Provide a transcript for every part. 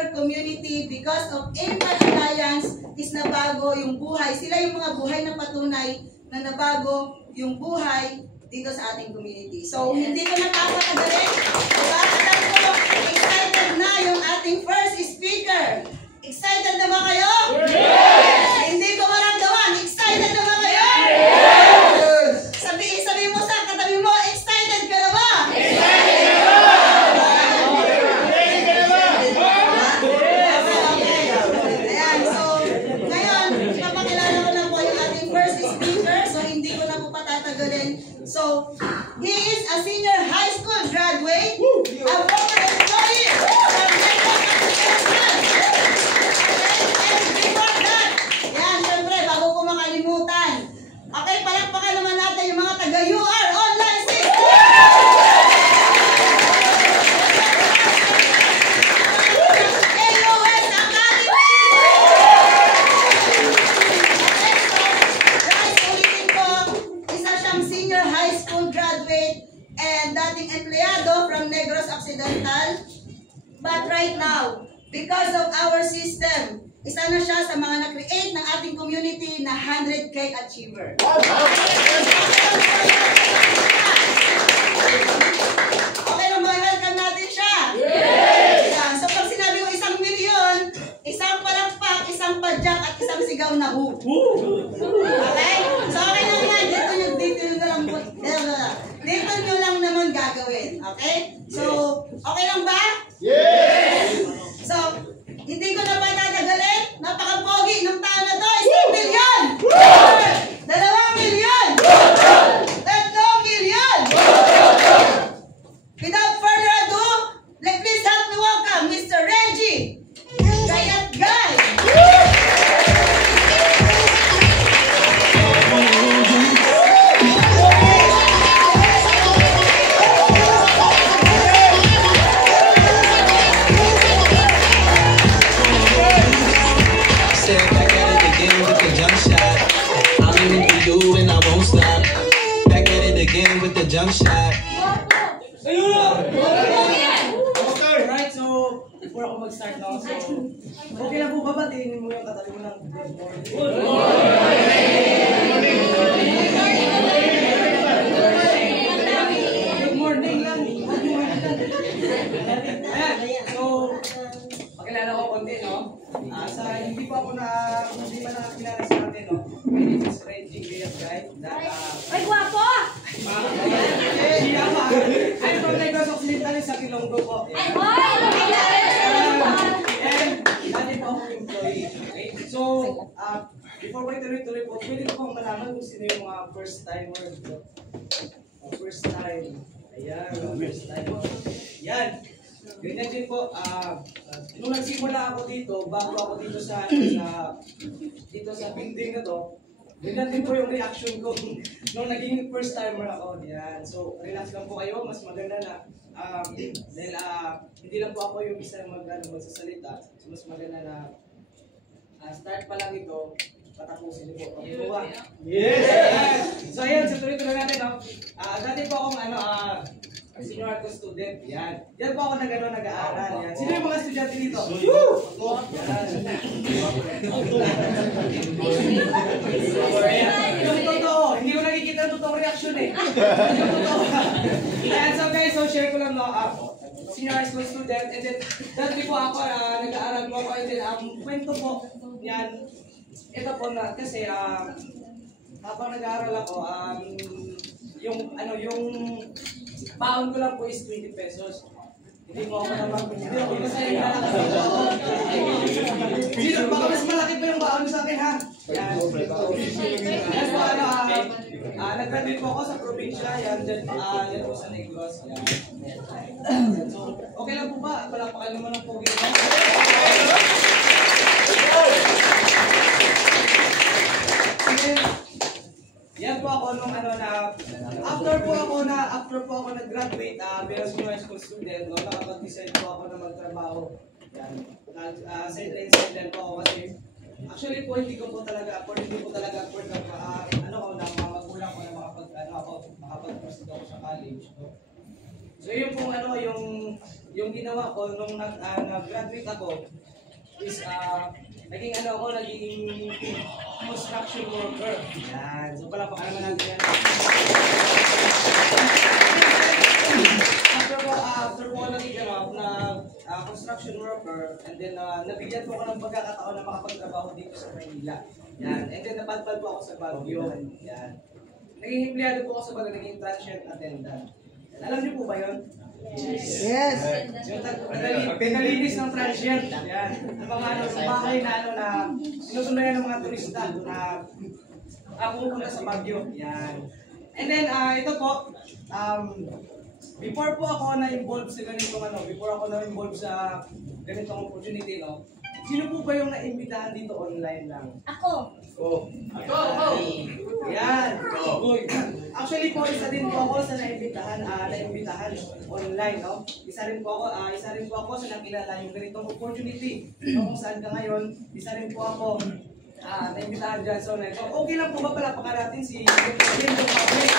our community because of Impact Alliance is nabago yung buhay. Sila yung mga buhay na patunay na nabago yung buhay dito sa ating community. So, hindi ko napapatagalin. Diba? Alam ko, excited na yung ating first speaker. Excited na ba kayo? Yes! Hindi ko maramdaman. Excited na ba kayo? Yes! Sabihin mo sa katabi mo, excited ka na ba? Excited ka na ba? Excited ka na ba? Okay. Ayan, so, ngayon, papakilala ko na po yung ating first speaker. So, hindi ko na po patatagalin. So, he is a senior high school graduate, a former employee from Network Education. And before that, yan, syempre, bago ko makalimutan. Okay, palakpakan naman natin yung mga taga-UR Online System. AOS Academy! Okay, so, guys, ulitin ko, isa siyang senior high school graduate and dating empleyado from Negros Occidental. But right now, because of our system, isa na siya sa mga na-create ng ating community na 100K achiever. Okay lang ba? Welcome natin siya? Yes! Yan. So pag sinabi ko 1 milyon, isang palakpak, isang padyak, at isang sigaw na hu. Okay? So okay lang yan. Dito nyo lang naman gagawin. Okay? So, okay lang ba? Yes! So, hindi ko na ba tatagalin? Napaka-pogi ng tao na to. 1 milyon! 2 milyon! 3 milyon! Without further ado, please help me welcome Mr. Reggie Gayat Guy. With the jump shot. Alright, so before ako mag-start now, so okay lang po ba batiin mo yung katabi mo ng good morning? Good morning lang. Ayan, so pakilala ko konti, no? Sa hindi pa nakakilala sa atin, no? My name is Reggie Gayat Guy. Ay, guwapo! I'm from Negros Occidental sa Kilonggo po. Ay, And dati po akong employee. Okay? So, before we tuloy-tuloy po, pwede ko pong malaman kung sino yung mga first timer. First time. Ayan, first time. Yan. Ganyan din po, nung nagsimula ako dito, bago ako dito sa building na to, ganyan din po yung reaction ko nung naging first timer ako. Yan. So, relax lang po kayo. Mas maganda na dahil hindi lang po ako yung isa magsasalita. So, mas maganda na start pa lang ito, patapusin niyo po. Okay po ba? Yes! So, ayan. So, tuloy-tuloy natin. Dati po akong senior high school student. Yan. Yan po ako nag-aaral. Yan. Sino yung mga estudyante dito? Woo! Yung totoo. Hindi ko nakikita ang totoong reaction eh. Yung totoo. Ayan, so guys, so share ko lang no. Senior high school student. And then, dati po ako, nag-aaral po ako. And then, kwento po. Yan. Ito po na, kasi, habang nag-aaral ako, yung baon ko lang po is 20 pesos. Hindi mo ako naman. Hindi ako masaya na lang kasi ako. Sino? Baka mas malaki pa yung baon sa akin ha? Yan. Yan po nag-graduate po ako sa probinsya. Yan po sa Negros. Yan. So, okay lang po ba? Palapakan naman ang pogi mo. Yan po ako nung after po ako nag-graduate bilang senior high school student, no, nakapag-decide po ako na magtrabaho. Yan. Sideline po ako kasi actually po hindi ko talaga afford na mga magulang ko na makapag-proceed ako sa college. No? So yung pong ano, yung ginawa ko nung nag-graduate ako is naging ano ako, naging construction worker. Yan. So palakpakan naman natin yan. After ko naging construction worker, and then nabigyan po ako ng pagkakataon na makapagtrabaho dito sa Manila. Yan. And then napadpad po ako sa Baguio. Yan. Naging empleyado po ako sa Baguio, naging transient attendant. Alam niyo po ba yun? Yes. Yung nalinis ng transient. Yan. Ang mga bahay na sinusundayan ng mga turista na pupunta sa Baguio. Yan. And then ito po, before po ako na-involve sa ganitong before ako na-involve sa ganitong opportunity, sino po ba yung naimbitahan dito online lang? Ako. Ako! Yan! Actually po, isa din po ako sa naimbitahan online, no? Isa rin po ako sa nakilala yung ganitong opportunity. Kung saan ka ngayon, isa rin po ako naimbitahan dyan sa online. So, okay lang po ba palakpakan natin si Lindo Public?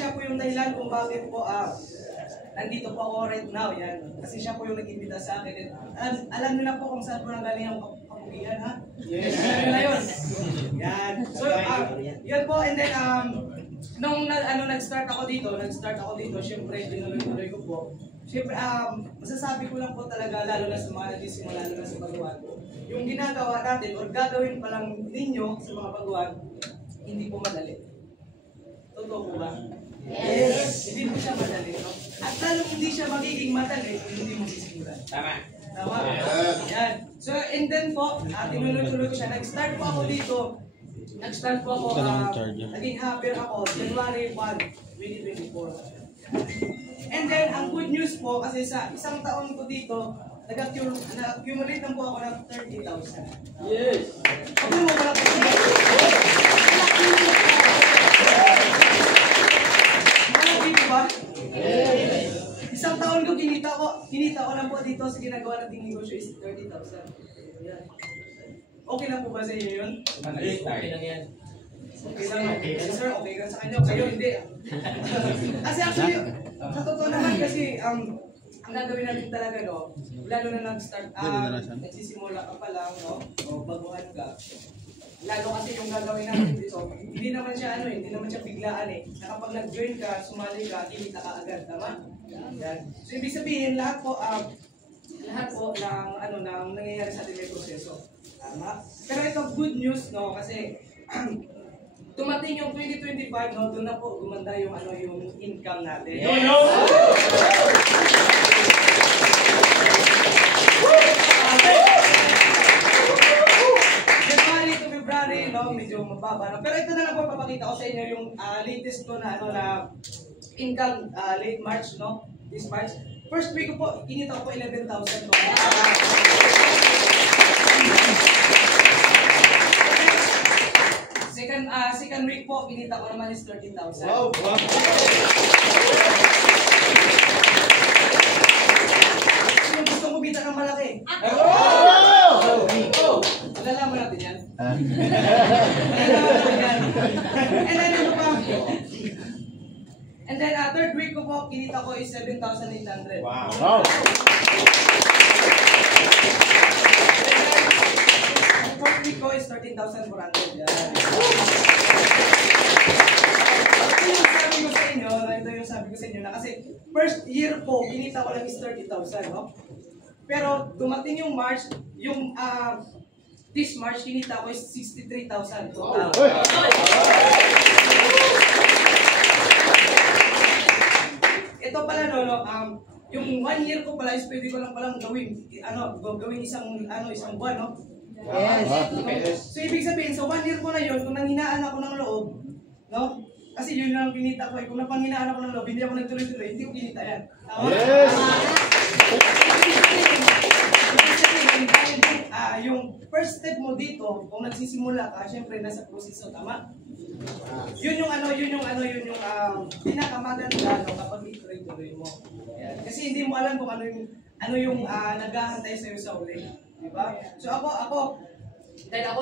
Siya po yung dahilan kung bakit po nandito po ako right now. Yan. Kasi siya po yung nag-imbita sa akin. Alam niyo na po kung saan po nanggaling ang kapugian, ha? Yes. Alam niyo na yun. Yan. So, yun po. And then, nung nag-start ako dito, syempre, tinuloy ko po. Syempre, masasabi ko lang po talaga, lalo na sa mga nagsisimula, lalo na sa baguhan. Yung ginagawa natin, or gagawin pa lang ninyo sa mga baguhan, hindi po madali. Totoo po ba? Yes. Hindi po siya madali, no? At lalong hindi siya magiging madali kung hindi mo sisimulan. Tama. Yan. So, and then po, tinuloy-tuloy ko siya. Nag-start po ako dito. Naging happier ako, January 1, 2024. And then, ang good news po, kasi sa isang taon ko dito, nag-accumulate lang po ako ng 30,000. Yes. Ako mo pala po. Dito ba? Isang taon ko kinita ko lang po dito sa ginagawa nating negosyo is 30,000. Okay lang po ba sa inyo yun? Okay lang yan. Okay lang. Sir, okay lang sa kanya. Kayo hindi. Kasi actually, sa totoo naman kasi, ang gagawin natin talaga, no? Lalo na nag-start, nagsisimula ka pa lang, no? O baguhan ka. Lalo kasi yung gagawin natin dito, hindi naman siya biglaan eh. Na kapag nag-join ka, sumali ka, kita ka agad, tama? Yan. So ibig sabihin, lahat po ng nangyayari sa ating may proseso. Tama? Pero ito good news, no? Kasi tumating yung 2025, no? Doon na po gumanda yung income natin. February, no, medyo mababa. Pero ito na lang po papakita ko sa inyo yung latest ko na income late March, no? This March. First week ko po, kinita ko po 11,000. No? Second week po, kinita ko naman is 13,000. Wow! Kung gusto mo bita ng malaki. Malalaman natin yan. And then, third week ko po, kinita ko is 7,800. Wow! Fourth week ko is 13,400. Ito yung sabi ko sa inyo na kasi first year po, kinita ko lang is 30,000, no? Pero dumating yung March, this March, kinita ko is 63,000 total. Ito pala, yung 1 year ko pala is pwede ko lang palang gawin isang buwan, no? Yes. So, ibig sabihin, sa 1 year ko na yun, kung nanghinaan ako ng loob, no? Kasi yun lang kinita ko, kung napanghinaan ako ng loob, hindi ako nagtuloy-tuloy, hindi ko kinita yan. Yes! Yung first step mo dito, kung nagsisimula ka, syempre nasa proseso, tama? Yun yung pinakamaganda kapag ituloy-tuloy mo. Yan. Kasi hindi mo alam kung ano yung naghahantay sa'yo sa uli. Diba? So ako, Dahil ako,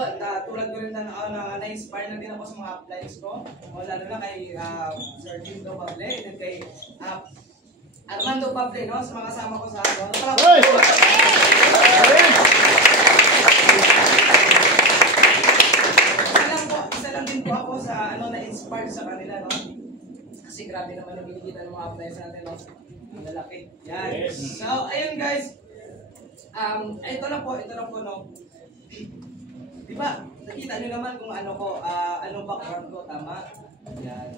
tulad ko rin na-inspire na din ako sa mga uplines ko. O lalo na kay Sir Jindo Pable, and kay Armando Pable, no? Sa mga kasama ko sa ano. Isa lang din po ako sa na-inspire sa kanila, no? Kasi grabe naman ang binigyan ng mga uplines natin, no? Ang lalaki. Yan. Yes. So, ayun guys. Ito lang po, no? Diba, nakita nyo naman kung ano ko, ano background ko, tama? Yan.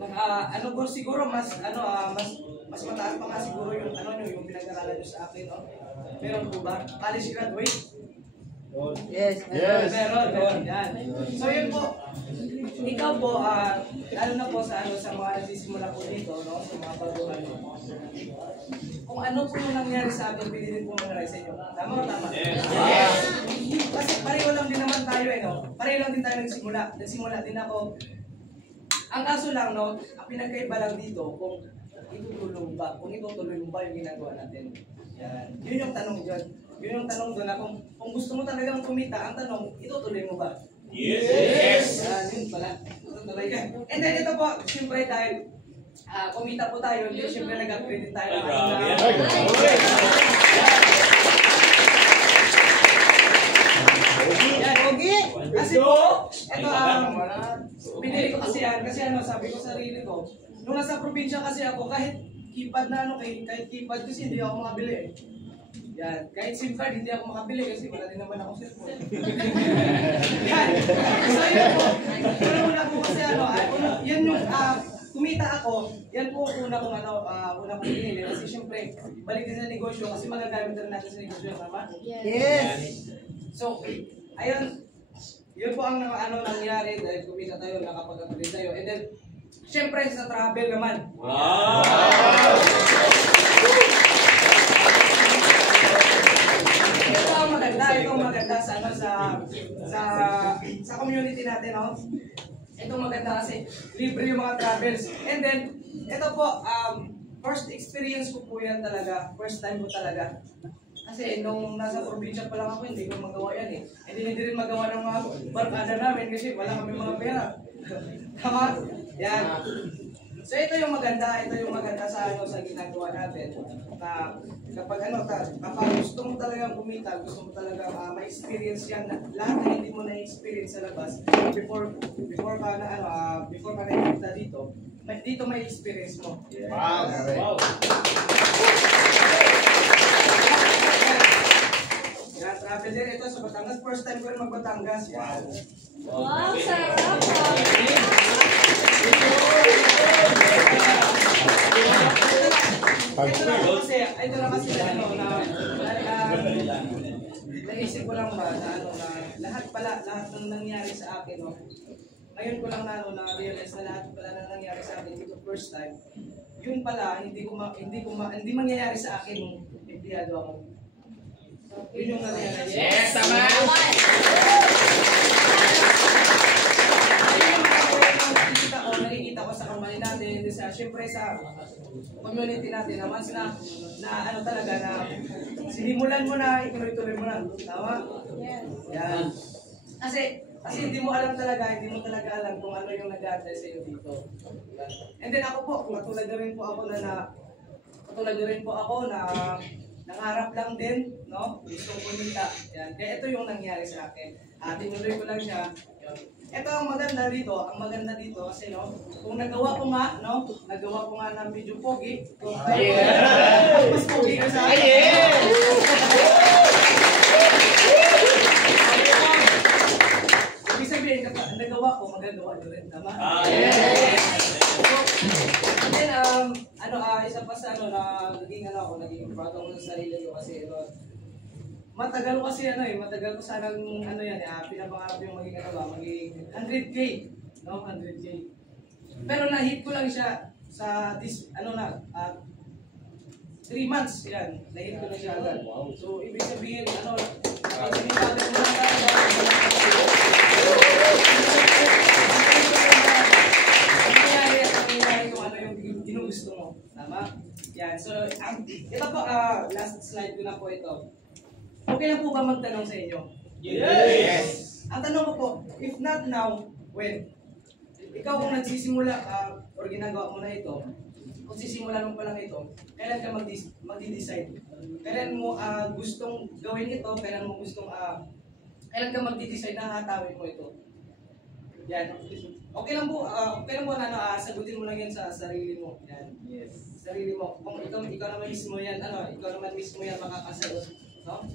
Ano ko siguro mas mataas pa nga siguro yung yung pinag-aralan nyo sa akin, no? Meron po ba? College graduate? Yes. Meron. Yan. So yun po. Ikaw po, lalo na po sa mga nagsisimula po dito, no? Sa mga baguhan mo. Kung ano po yung nangyari sa akin, pili din po mangyari sa inyo. Tama o tama? Yes. Kasi pareho lang din naman tayo, no? Pareho lang din tayo nagsimula. Nagsimula din ako. Ang kaso lang, no? Ang pinagkaiba lang dito, kung itutuloy mo ba yung ginagawa natin. Yan. Yun yung tanong dyan. Yun yung tanong doon na kung gusto mo talagang kumita, ang tanong, itutuloy mo ba? Yes! Yun pala. Tutuloy ka. And then ito po, siyempre dahil kumita po tayo, hindi siyempre nag-upgrade din tayo. Kasi po, ito pinili ko kasi yan, kasi sabi ko sa sarili ko, nung nasa probinsya kasi ako, kahit keypad na kahit keypad kasi hindi ako makabili. Yan, kahit SIM card hindi ako makabili kasi wala din naman ako cellphone. Yan. So yun po, una po kasi yan yung kumita ako, yan po una kong pinili kasi syempre, balik din sa negosyo kasi magagamit rin natin sa negosyo, tama? Yes. So, ayun, yun po ang nangyari dahil kumita tayo, nakapag-upgrade tayo. And then, syempre sa travel naman. Wow! Ito ang maganda sa community natin, no? Ito maganda kasi libre yung mga travels. And then, ito po, first experience ko po yan talaga. First time ko talaga. Kasi nung nasa probinsya pa lang ako, hindi ko magawa yan eh. Hindi rin magawa ng mga barkada namin kasi wala kami mga pera. Tama? Yan. So ito yung maganda sa ginagawa natin. Na kapag gusto mo talagang kumita, gusto mo talagang ma-experience yan, lahat na hindi mo na-experience sa labas, before ka nakikita dito may experience mo. Yeah. Wow! Yan, travel din ito sa Batangas. First time ko rin mag-Batangas. Wow! Wow, sarap! Ito na kasi naisip ko lang ba na lahat ng nangyari sa akin, no? Ngayon ko lang na-realize na lahat pala na nangyari sa akin dito first time. Yun pala, hindi mangyayari sa akin nung empleyado ako. Yun yung na-realize. Yes, tama! Nakikita ko sa company natin, siyempre sa community natin, na once na talaga na sinimulan mo na, ituloy-tuloy mo na. Tama? Yan. Kasi hindi mo talaga alam kung ano yung nag-aantay sa iyo dito. And then ako po, katulad na rin po ako na nangarap lang din, no? Gusto ko kumita. Yan. Kaya ito yung nangyari sa akin. Tinuloy ko lang siya. Ito ang maganda dito kasi kung nagawa ko nga ng video pogi. Mas pogi ka sa akin. Ibig sabihin, kapag nagawa ko, magagawa ko rin, tama? And then, isa pa sa naging proud ako sa sarili ko kasi matagal ko sanang pinapangarap yung maging 100K, no? 100K. Pero na-hit ko lang siya sa 3 months, yan. Na-hit ko na siya agad. So, ibig sabihin, siniwagan mo lang tayo. Nangyayari kung ano yung ginugusto mo. Tama? Yan. So, ito po, last slide ko na po ito. Okay lang po ba magtanong sa inyo? Yes! Ang tanong ko po, if not now, when? Ikaw kung nagsisimula ka or ginagawa mo na ito, kung sisimulan mo pa lang ito, kailan ka magdi-decide? Kailan mo gustong gawin ito? Kailan mo gustong kailan ka magdi-decide na hatawin mo ito? Yan. Okay lang po na sagutin mo lang yan sa sarili mo. Yan. Yes. Sarili mo. Kung ikaw naman mismo yan, makakasagot. No?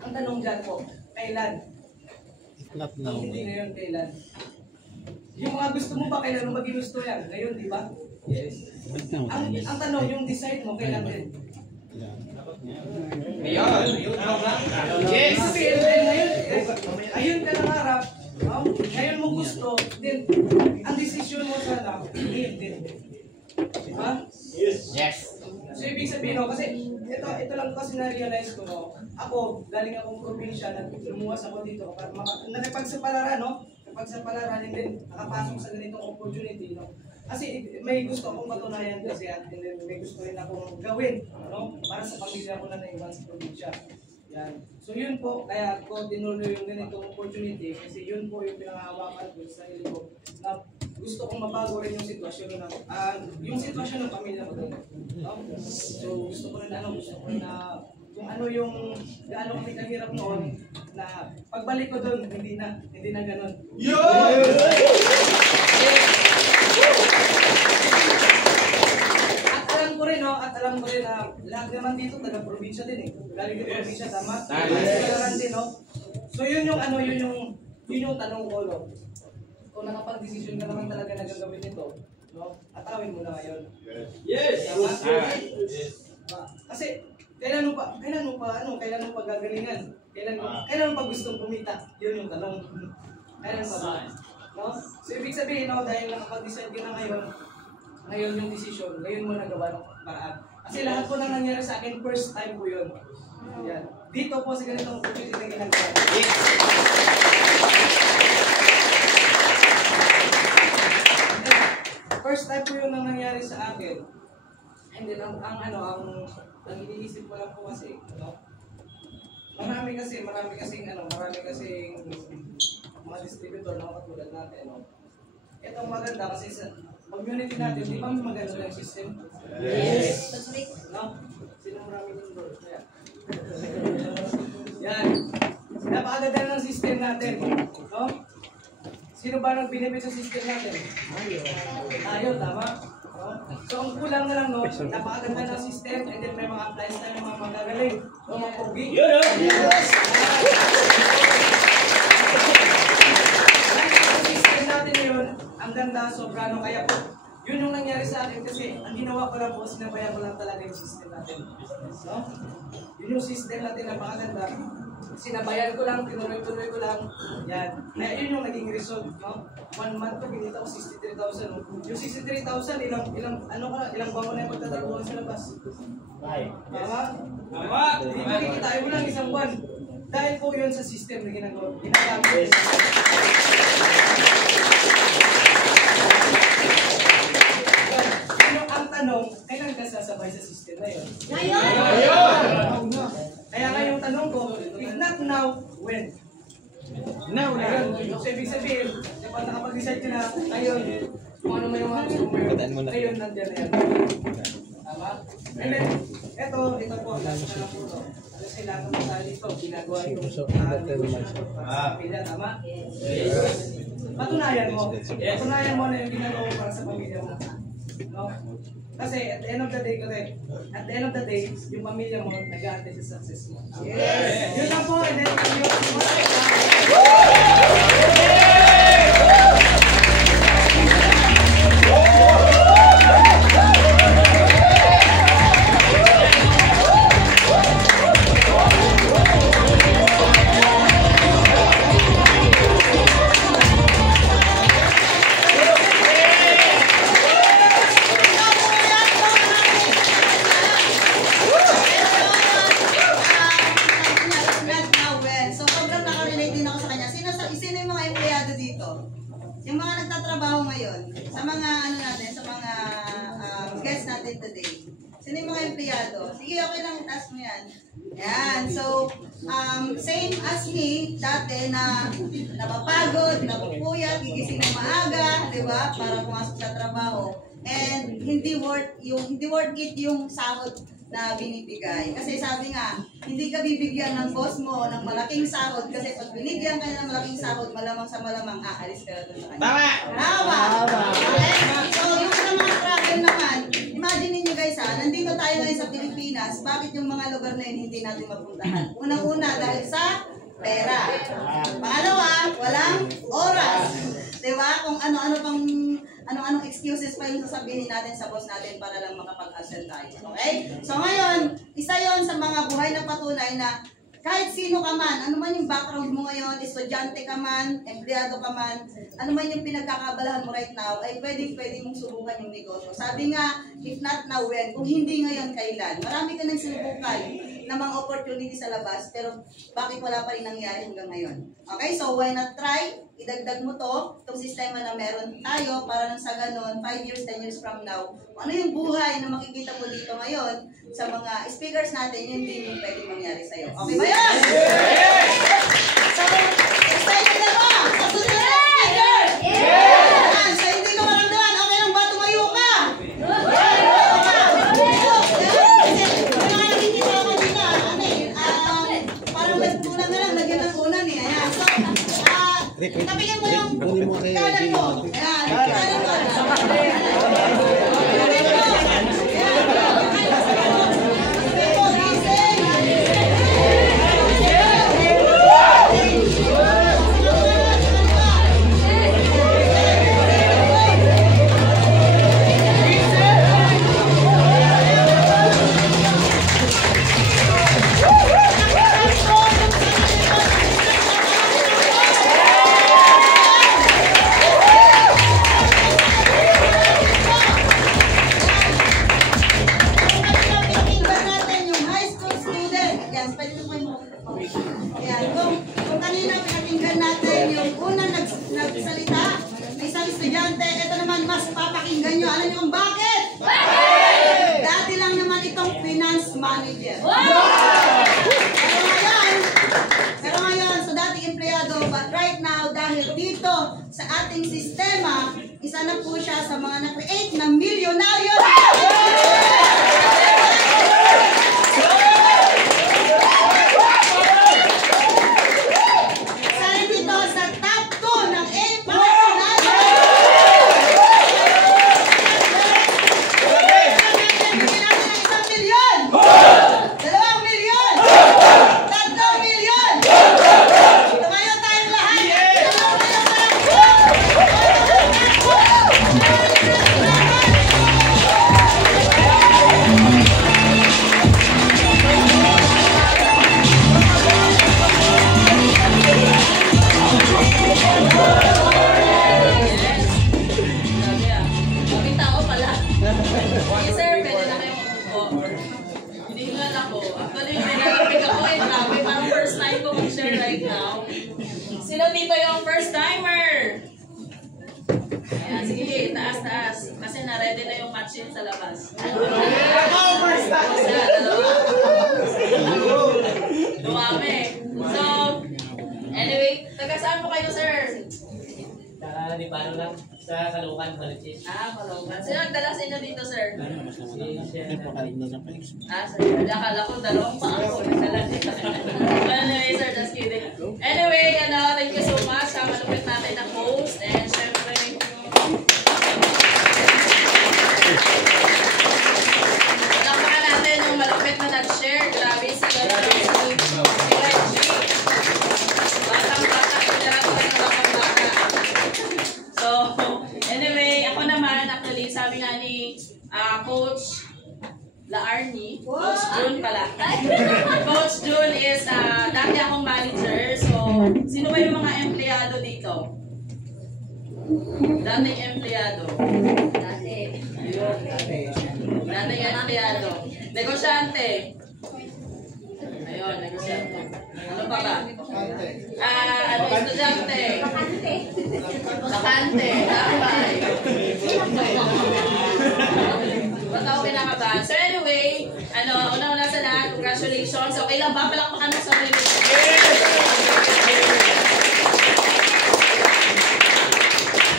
Ang tanong dyan po, kailan? Not now. Hindi ngayon, kailan? Yung mga gusto mo ba, kailan mo maginusto yan? Ngayon, di ba? Yes. Ang tanong, yung decide mo, kailan din? Ngayon. Yes! Ayun ka nangarap, ngayon mo gusto, then, ang decision mo sana, ngayon din. Diba? Yes. So, ibig sabihin, no, kasi ito lang kasi na-realize ko, no, ako, galing akong probinsya, lumuwas ako dito, nakipagsapalaran, no? Nakipagsapalaran, and then, nakapasok sa ganitong opportunity, no? Kasi may gusto akong patunayan kasi at may gusto rin akong gawin, no? Para sa pamilya ko na naiwan sa probinsya. Yan. So yun po, kaya ko tinuloy yung ganitong opportunity kasi yun po yung pinangahawakan ko sa sarili ko na gusto kong mabago rin yung sitwasyon ng pamilya ko din. No? So gusto ko rin na kung ano yung gaano kami kahirap noon na pagbalik ko doon hindi na ganoon. At alam ko rin na lahat naman dito taga-probinsya din eh. Galing din probinsya, tama? Kailangan din, no? So yun yung tanong ko, no? Kung nakapag-desisyon ka naman talaga na gagawin ito, no? Atawin mo na ngayon. Yes! Tama? Kasi kailan mo pa gagalingan? Kailan mo pa gustong kumita? Yun yung tanong. Kailan pa ba? No? So ibig sabihin, no, dahil nakapag-decide ka na ngayon yung decision, ngayon mo nagawa ng paraan. Kasi lahat po na nangyari sa akin, first time po yun. Yan. Dito po sa ganitong opportunity na ginagawa. First time po yun ang nangyari sa akin. And then, ang iniisip ko lang po kasi, no? Marami kasing mga distributor na katulad natin, no? Itong maganda kasi sa community natin, di ba may maganda yung system? Yes. No? Sino marami yung doon? Yan. Napakaganda ng system natin. No? Sino ba nang binibig sa system natin? Tayo, tama? No? So ang kulang na lang, no? Napakaganda ng system and then may mga appliance na yung mga magagaling. No? Mga pogi. Yes! Ang ganda, sobrano, kaya po, yun yung nangyari sa akin kasi ang ginawa ko lang po, sinabayan ko lang talaga yung system natin. No? Yun yung system natin, napakaganda. Sinabayan ko lang, tinuloy-tuloy ko lang. Yan. Kaya yun yung naging result. No? 1 month ko, binita ko 63,000. No? Yung 63,000, ilang bango na yung pagtatrabuhan sa labas. Tama? Tama! Dito kikitain mo lang isang buwan. Dahil po yun sa system na ginagamit. Ang tanong, kailan ka sasabay sa system na yun? Ngayon! Kaya nga yung tanong ko, if not now, when? Now. So ibig sabihin, kapag nakapag-decide ka na, ngayon, kung ano may mga gusto mo yun, ngayon nandiyan na yan. Tama? And then, ito po, last na lang po ito. Kasi lahat ng mga dito, ginagawa yung pamilya, tama? Patunayan mo na yung ginagawa para sa pamilya mo. No? Kasi at the end of the day, yung pamilya mo nag-aantay sa success mo. Yes! Yun lang po, and then yung mga nagtatrabaho ngayon, sa mga guests natin today, Sino yung mga empleyado? Sige, okay lang, taas mo yan. Yan. So, same as me, dati na napapagod, napupuyat, gigising ng maaga, di ba? Para pumasok sa trabaho. And hindi worth it yung sahod na binibigay. Kasi sabi nga, hindi ka bibigyan ng boss mo ng malaking sahod kasi pag binigyan ka ng malaking sahod, malamang sa malamang aalis ka na doon sa kanya. Tama! Okay? So, yung mga travel naman, imagine niyo guys nandito tayo ngayon sa Pilipinas, bakit yung mga lugar na yun hindi natin mapuntahan? Unang-una, dahil sa pera. Pangalawa, walang oras. Diba? Kung ano-anong excuses pa yung sasabihin natin sa boss natin para lang makapag-absent tayo. Okay? So ngayon, isa yon sa mga buhay na patunay na kahit sino ka man, ano man yung background mo ngayon, estudyante ka man, empleyado ka man, ano man yung pinagkakabalahan mo right now, ay pwede mong subukan yung negosyo. Sabi nga, if not now, when? Kung hindi ngayon, kailan? Marami ka nang sinubukan na mga opportunity sa labas, pero bakit wala pa rin nangyari hanggang ngayon? Okay, so why not try? Idagdag mo itong sistema na meron tayo para nang sa ganun, 5 years, 10 years from now, ano yung buhay na makikita mo dito ngayon sa mga speakers natin, yun din yung pwede mangyari sa'yo. Okay ba yan? So, excited na ba? Sa susunod na speaker? Yan. So, hindi ko maramdaman. Okay lang ba? Tumayo ka! Kasi nga nakikita ko kanina, parang nagtunan na lang, lagyan ng unan eh. Ayan. So, tapigyan mo yung kanan mo. Ayan, kanan mo. Kung kanina pinakinggan natin yung unang nagsalita na isang estudyante, ito naman mas papakinggan nyo. Alam nyo kung bakit? Bakit? Dati lang naman itong finance manager. Pero ngayon, so dating empleyado, but right now, dahil dito sa ating sistema, isa na po siya sa mga na-create na milyonaryo. Sino dito yung first timer? Ayan, sige, taas. Kasi na-ready na yung machine sa labas. First time! Dumami. So, anyway, taga saan po kayo, sir? Di paano lang sa Caloocan, Baliches. Caloocan. Sino nagdala sa inyo dito, sir? Sir. Akala ko dalawang pa ako. Anyway, sir, just kidding. Anyway, thank you so much sa malupit natin na host. And syempre, palakpakan natin yung malupit na nag-share. Grabe sila na si Reggie. Batang-bata, pinaratuan ng batang-bata. So, anyway, ako naman, actually, sabi nga ni Coach Laarni, Coach June pala. Coach June is, dati akong manager. So, sino ba yung mga empleyado dito? Dating empleyado. Dating empleyado. Negosyante. Ayun, negosyante. Ano pa ba? Estudyante. Bakante. Bakante. Ba't ako kinakabahan? So anyway, una-una sa lahat, congratulations. Okay lang ba? Palakpakan mo sa sarili.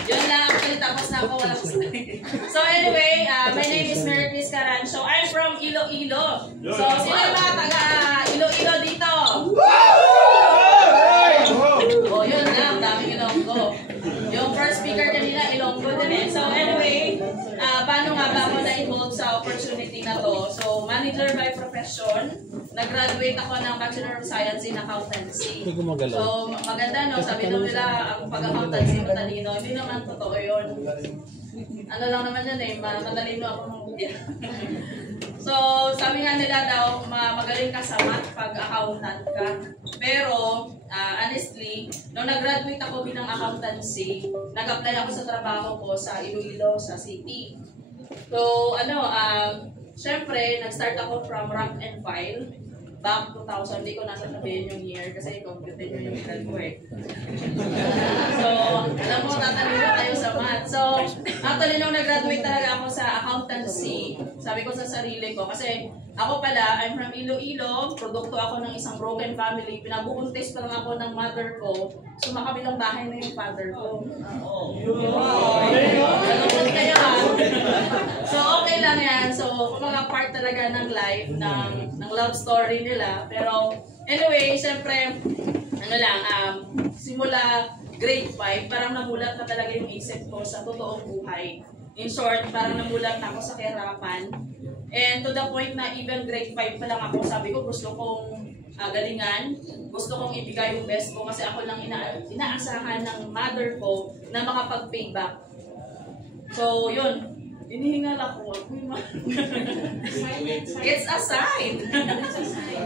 Yun lang, actually tapos na ako, wala ko sa So anyway, my name is Mary Chris Carancho. I'm from Iloilo. So sino yung mga taga Iloilo dito? Oh, yun lang, daming Ilonggo. Yung first speaker kanina, Ilonggo din eh. So anyway, paano nga ba ako na-involve sa opportunity na to? So, manager by profession. Nag-graduate ako ng Bachelor of Science in Accountancy. So, maganda no? Sabi daw nila, ang pag-accountancy matalino. Hindi naman totoo yun. Ano lang naman yan eh, matalino ako ng So, sabi nga nila daw, magaling ka sa math pag accountant ka. Pero, honestly, nung nag-graduate ako bilang accountancy, nag-apply ako sa trabaho ko sa Iloilo, sa city. So, syempre, nag-start ako from rank and file. Back 2000, hindi ko nasa sabihin yung year kasi i-compute nyo yung grade ko eh. So, alam mo, tatanong kayo sa math. So, actually, nung nag-graduate talaga ako sa accountancy, sabi ko sa sarili ko, kasi ako pala, I'm from Iloilo, produkto ako ng isang broken family, pinag-ubuntis pa lang ako ng mother ko, so makabilang bahay na yung father ko. Nalungkot kayo ha? So, okay lang yan. So, mga part talaga ng life, ng love story nila. Pero, anyway, syempre, simula grade 5, parang namulat na talaga yung isip ko sa totoong buhay. In short, parang namulat na ako sa kahirapan. And to the point na even grade 5 pa lang ako, sabi ko gusto kong galingan, gusto kong ibigay yung best ko kasi ako lang inaasahan ng mother ko na makapag-payback. So, yun. Inihingal ako. It's a sign.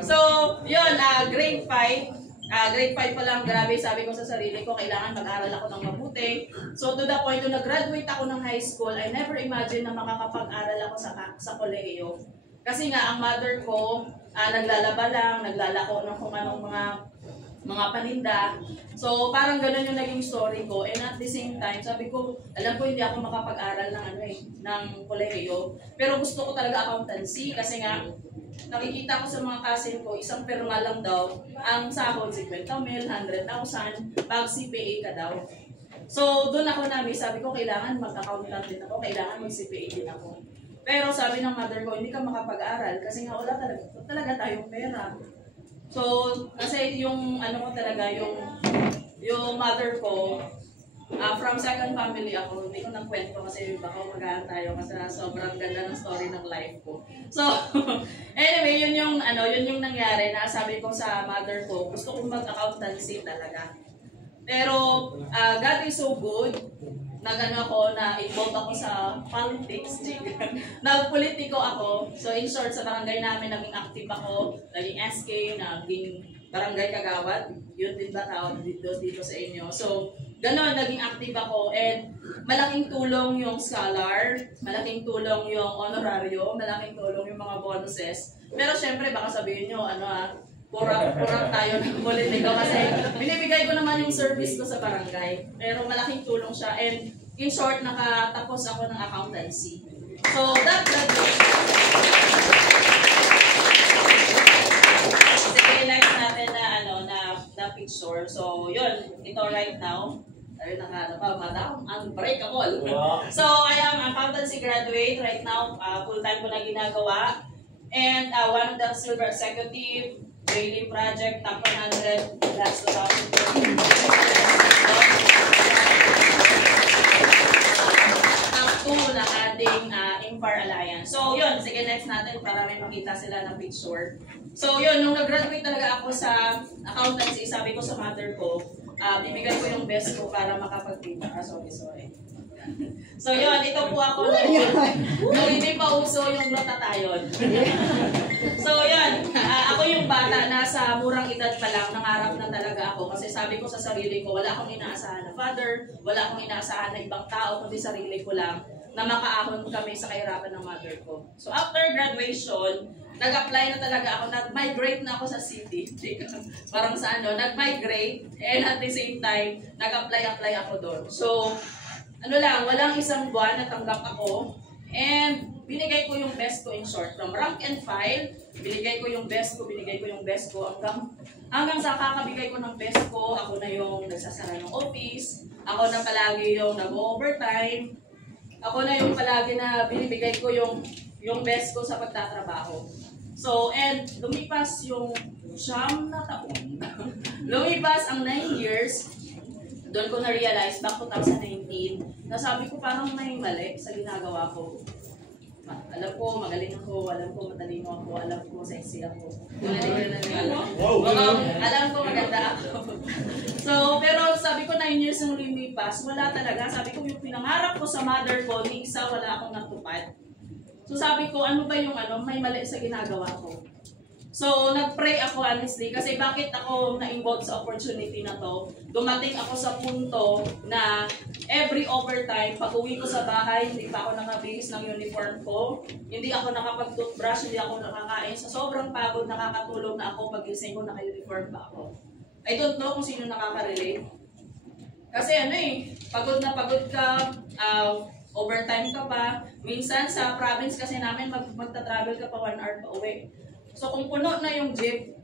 So, yun, grade 5. Grade 5 pa lang, grabe, sabi ko sa sarili ko, kailangan mag-aral ako ng mabuti. So, to the point, nung nag-graduate ako ng high school, I never imagined na makakapag-aral ako sa kolehiyo. Kasi nga, ang mother ko, naglalaba lang, naglalako ng kung anong mga paninda. So, parang ganun yung naging story ko. And at the same time, sabi ko, alam ko hindi ako makapag-aral ng kolehiyo. Pero gusto ko talaga accountancy kasi nga, nakikita ko sa mga cousin ko, isang pirma lang daw, ang sahod, 50,000, 100,000, pag CPA ka daw. So, doon ako sabi ko, kailangan mag-accountant din ako, kailangan mag-CPA din ako. Pero sabi ng mother ko, hindi ka makapag-aral kasi nga wala talaga tayong pera. So, kasi yung yung mother ko, from second family ako, hindi ko nagkwento kasi baka magahan tayo kasi sobrang ganda ng story ng life ko. So, anyway, yun yung nangyari na sabi ko sa mother ko, gusto kong mag-accountancy talaga. Pero, God is so good, na-involved ako sa politics, nagpolitiko ako. So, in short, sa barangay namin, naging active ako, naging SK, naging barangay kagawad, yun din ba tawag dito sa inyo. So, ganon, naging active ako and malaking tulong yung scholar, malaking tulong yung honorario, malaking tulong yung mga bonuses. Pero syempre, baka sabihin nyo, kurang tayo ng politiko kasi binibigay ko naman yung service ko sa barangay. Pero malaking tulong siya and in short, nakatapos ako ng accountancy. So, that graduation. Sige, next natin na picture. So, yun, ito right now. Ayun madam, unbreakable. So, I am accountancy graduate right now. Full-time ko na ginagawa. And one of the silver executive, daily project, top 100, last 2020. Top 2 na ating Impar Alliance. So, yun. Sige, next natin para may makita sila ng picture. So, yun. Nung nag-graduate talaga ako sa accountancy, sabi ko sa mother ko, bibigay ko yung best ko para makapag-payback. Sorry. So yun, ito po ako nung hindi pa uso yung glutathione. So yun, ako yung bata na sa murang edad pa lang, nangarap na talaga ako. Kasi sabi ko sa sarili ko, wala akong inaasahan na father, wala akong inaasahan na ibang tao, kundi sarili ko lang na makaahon kami sa kahirapan ng mother ko. So after graduation, nag-apply na talaga ako, nag-migrate na ako sa city. Parang sa nag-migrate, and at the same time, nag-apply ako doon. So, walang isang buwan natanggap ako, and binigay ko yung best ko in short. From rank and file, binigay ko yung best ko, hanggang sa kakabigay ko ng best ko, ako na yung nagsasara ng office, ako na palagi yung nag-overtime, ako na yung palagi na binibigay ko yung best ko sa pagtatrabaho. So, and lumipas yung 9 na taon. Lumipas ang 9 years, doon ko na-realize, back 2019, na sabi ko parang may mali sa ginagawa ko. Alam ko, magaling ako, alam ko, matalino ako, alam ko, sexy ako. Alam ko, maganda ako. So, pero sabi ko 9 years nung lumipas, wala talaga. Sabi ko, yung pinangarap ko sa mother ko, ni isa wala akong natupad. So sabi ko, ano ba yung may mali sa ginagawa ko? So, nag-pray ako honestly kasi bakit ako na-involved sa opportunity na to? Dumating ako sa punto na every overtime, pag uwi ko sa bahay, hindi pa ako nakabihis ng uniform ko, hindi ako nakapag-toothbrush, hindi ako nakakain. Sa sobrang pagod, nakakatulog na ako pag gising ko, naka-uniform pa ako. I don't know kung sino nakaka-relate. Kasi pagod na pagod ka, overtime ka pa. Minsan sa province kasi namin, magta-travel ka pa 1 hour pa uwi. So kung puno na yung jeep,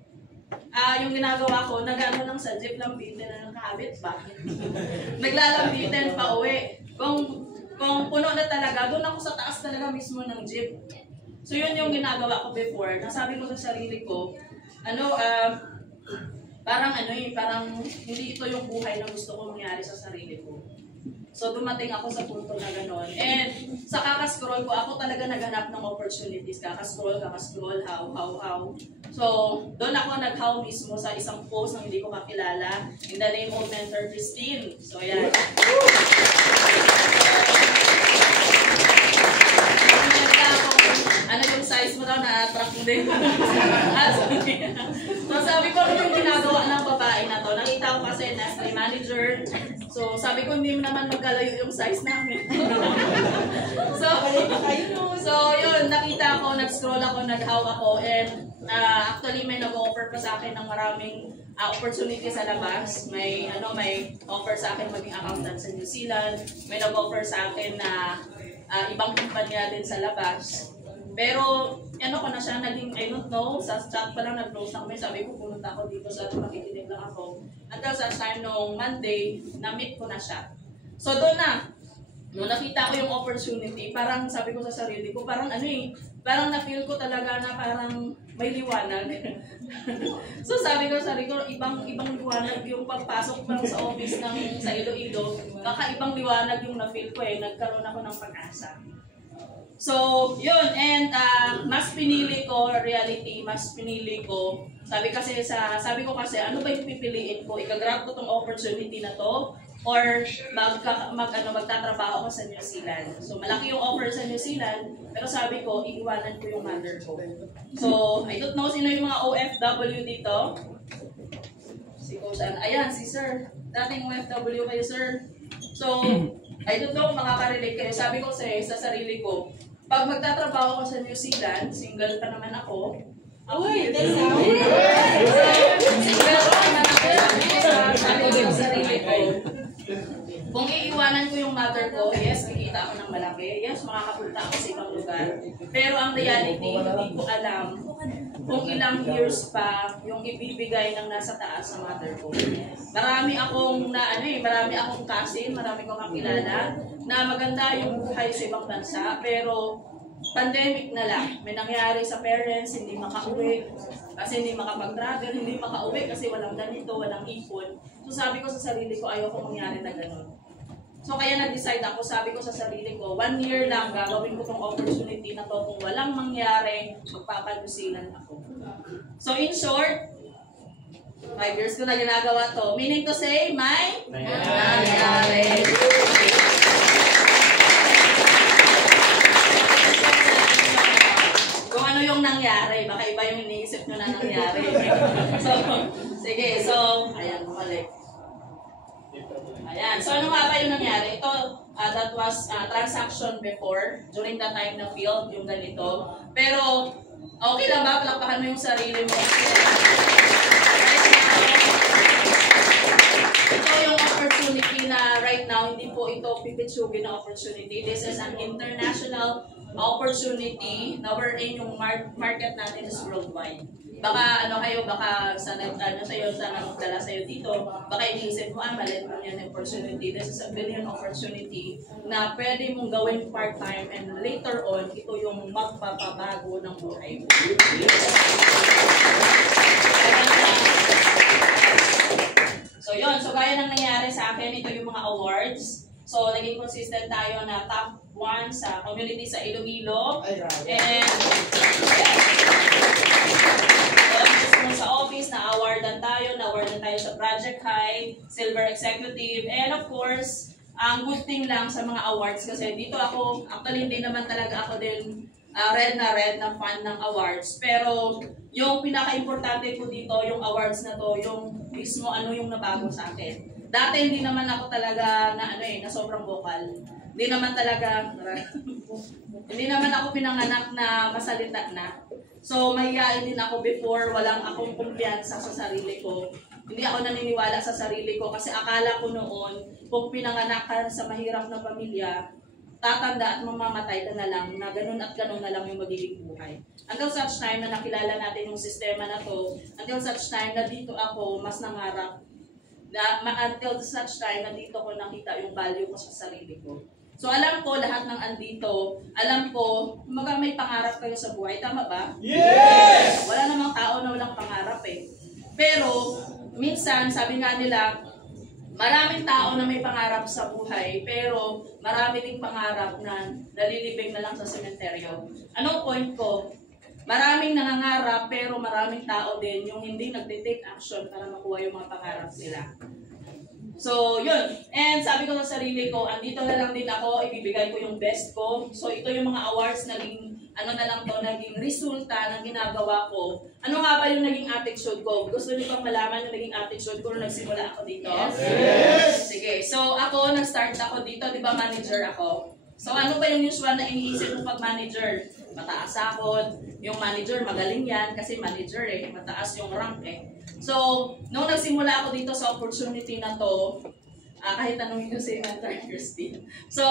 yung ginagawa ko, nag-ano lang sa jeep, lambitin na nakakabit pa. Naglalambitin pa uwi. Kung puno na talaga, doon ako sa taas talaga mismo ng jeep. So yun yung ginagawa ko before. Nasabi ko sa sarili ko, parang hindi ito yung buhay na gusto ko mangyari sa sarili ko. So dumating ako sa punto na gano'n. And sa kakascroll ko, ako talaga naghanap ng opportunities. Kakascroll, how. So doon ako nag-how mismo sa isang post na hindi ko kakilala in the name of Mentor Christine. So yan. Ano yung size mo daw, na-attract mo din. So sabi ko, ano yung ginagawa ng babae na to? Nakita ko kasi Nestle manager. So sabi ko, hindi naman magkalayo yung size namin. So yun, nakita ko, nag-scroll ako, nag-how ako, and actually may nag-offer pa sa akin ng maraming opportunity sa labas. May offer sa akin maging accountant sa New Zealand. May nag-offer sa akin na ibang kumpanya din sa labas. Pero, ko na siya, naging, I don't know, sa chat pa lang nag-close na kami, sabi ko, pumunta ako dito sa makikinig lang ako. Until sa time nung Monday, na-meet ko na siya. So, doon na, nung nakita ko yung opportunity, parang sabi ko sa sarili ko, parang parang na-feel ko talaga na parang may liwanag. So, sabi ko sa sarili ko, ibang liwanag yung pagpasok lang sa office sa Iloilo, kakaibang liwanag yung na-feel ko nagkaroon ako ng pag-asa. So, yun, and mas pinili ko, sabi ko kasi, ano ba yung pipiliin ko? Ika-grab ko tong opportunity na to, or magtatrabaho ako sa New Zealand. So, malaki yung offer sa New Zealand, pero sabi ko, iiwanan ko yung mother ko. So, I don't know sino yung mga OFW dito. Ayan, si Sir. Dating OFW kayo, Sir. So, I don't know kung makaka-relate kayo. Sabi ko sa sarili ko, pag magtatrabaho ko sa New Zealand, single pa naman ako. Uy, single pa naman ako. Sabi ko sa sarili ko, kung iiwanan ko yung mother ko, yes, kikita ako ng malaki. Yes, makakapunta ako sa ibang lugar. Pero ang reality, hindi ko alam kung ilang years pa yung ibibigay ng nasa taas sa mother ko. Marami akong cousin, marami kong kakilala na maganda yung buhay sa ibang bansa, pero pandemic na lang. May nangyari sa parents, hindi makauwi kasi hindi makapag-travel, hindi makauwi kasi walang ganito, walang ipon. So sabi ko sa sarili ko, ayoko mangyari na ganun. So kaya nag-decide ako, sabi ko sa sarili ko, 1 year lang gagawin ko tong opportunity na to. Kung walang mangyari, magpapanusilan ako. So in short, 5 years ko na ginagawa to. Meaning to say, may nangyari. Kung ano yung nangyari, baka iba yung iniisip nyo na nangyari. So, ayan, bumalik. Ayan. So, ano nga ba yung nangyari? Ito, that was transaction before, during the time na field, yung ganito. Pero, okay lang ba? Palakpakan mo yung sarili mo. Ito yung opportunity natin na right now, hindi po ito pipitsugin na opportunity. This is an international opportunity na wherein yung market natin is worldwide. Baka baka sa nagdala sa'yo dito, baka iniisip mo, maliit lang yan opportunity. This is a billion opportunity na pwede mong gawin part-time and later on, ito yung magpapabago ng buhay mo. So yun, so gaya ng nangyari sa akin, ito yung mga awards. So naging consistent tayo na top 1 sa community sa Iloilo. And sa office, na-awardan tayo sa Project High, Silver Executive, and of course, ang good thing lang sa mga awards kasi dito ako, actually hindi naman talaga ako din red na fan ng awards, pero yung pinaka-importante po dito, yung awards na to, yung mismo yung nabago sa akin. Dati hindi naman ako talaga na sobrang vocal. Hindi naman ako pinanganak na masalita na. So, mahihain din ako before, walang akong kumpiyansa sa sarili ko. Hindi ako naniniwala sa sarili ko kasi akala ko noon, kung pinanganak ka sa mahirap na pamilya, tatanda at mamamatay ka na lang, na ganun at ganun na lang yung magiging buhay. Until such time na nakilala natin yung sistema na to, until such time na dito ako mas nangarap, until such time na dito ko nakita yung value ko sa sarili ko. So alam ko lahat ng andito, alam ko, may pangarap kayo sa buhay, tama ba? Yes! Wala namang tao na walang pangarap eh. Pero minsan, sabi nga nila, maraming tao na may pangarap sa buhay, pero marami ding pangarap na nalilibing na lang sa sementeryo. Anong point ko? Maraming nangangarap, pero maraming tao din yung hindi nagte-take action para makuha yung mga pangarap nila. So, yun. And sabi ko sa sarili ko, andito na lang din ako, ibibigay ko yung best ko. So, ito yung mga awards, naging naging resulta ng ginagawa ko. Ano nga ba yung naging attitude ko? Gusto niyo pang malaman yung naging attitude ko nung nagsimula ako dito? Yes! Sige. So, ako, nag-start ako dito, di ba manager ako? So, ano ba yung usual na iniisip mo pag manager? Mataas sahod. Yung manager, magaling yan kasi manager mataas yung rank So, nung nagsimula ako dito sa opportunity na to, kahit tanongin ko si Mentor Christine. So,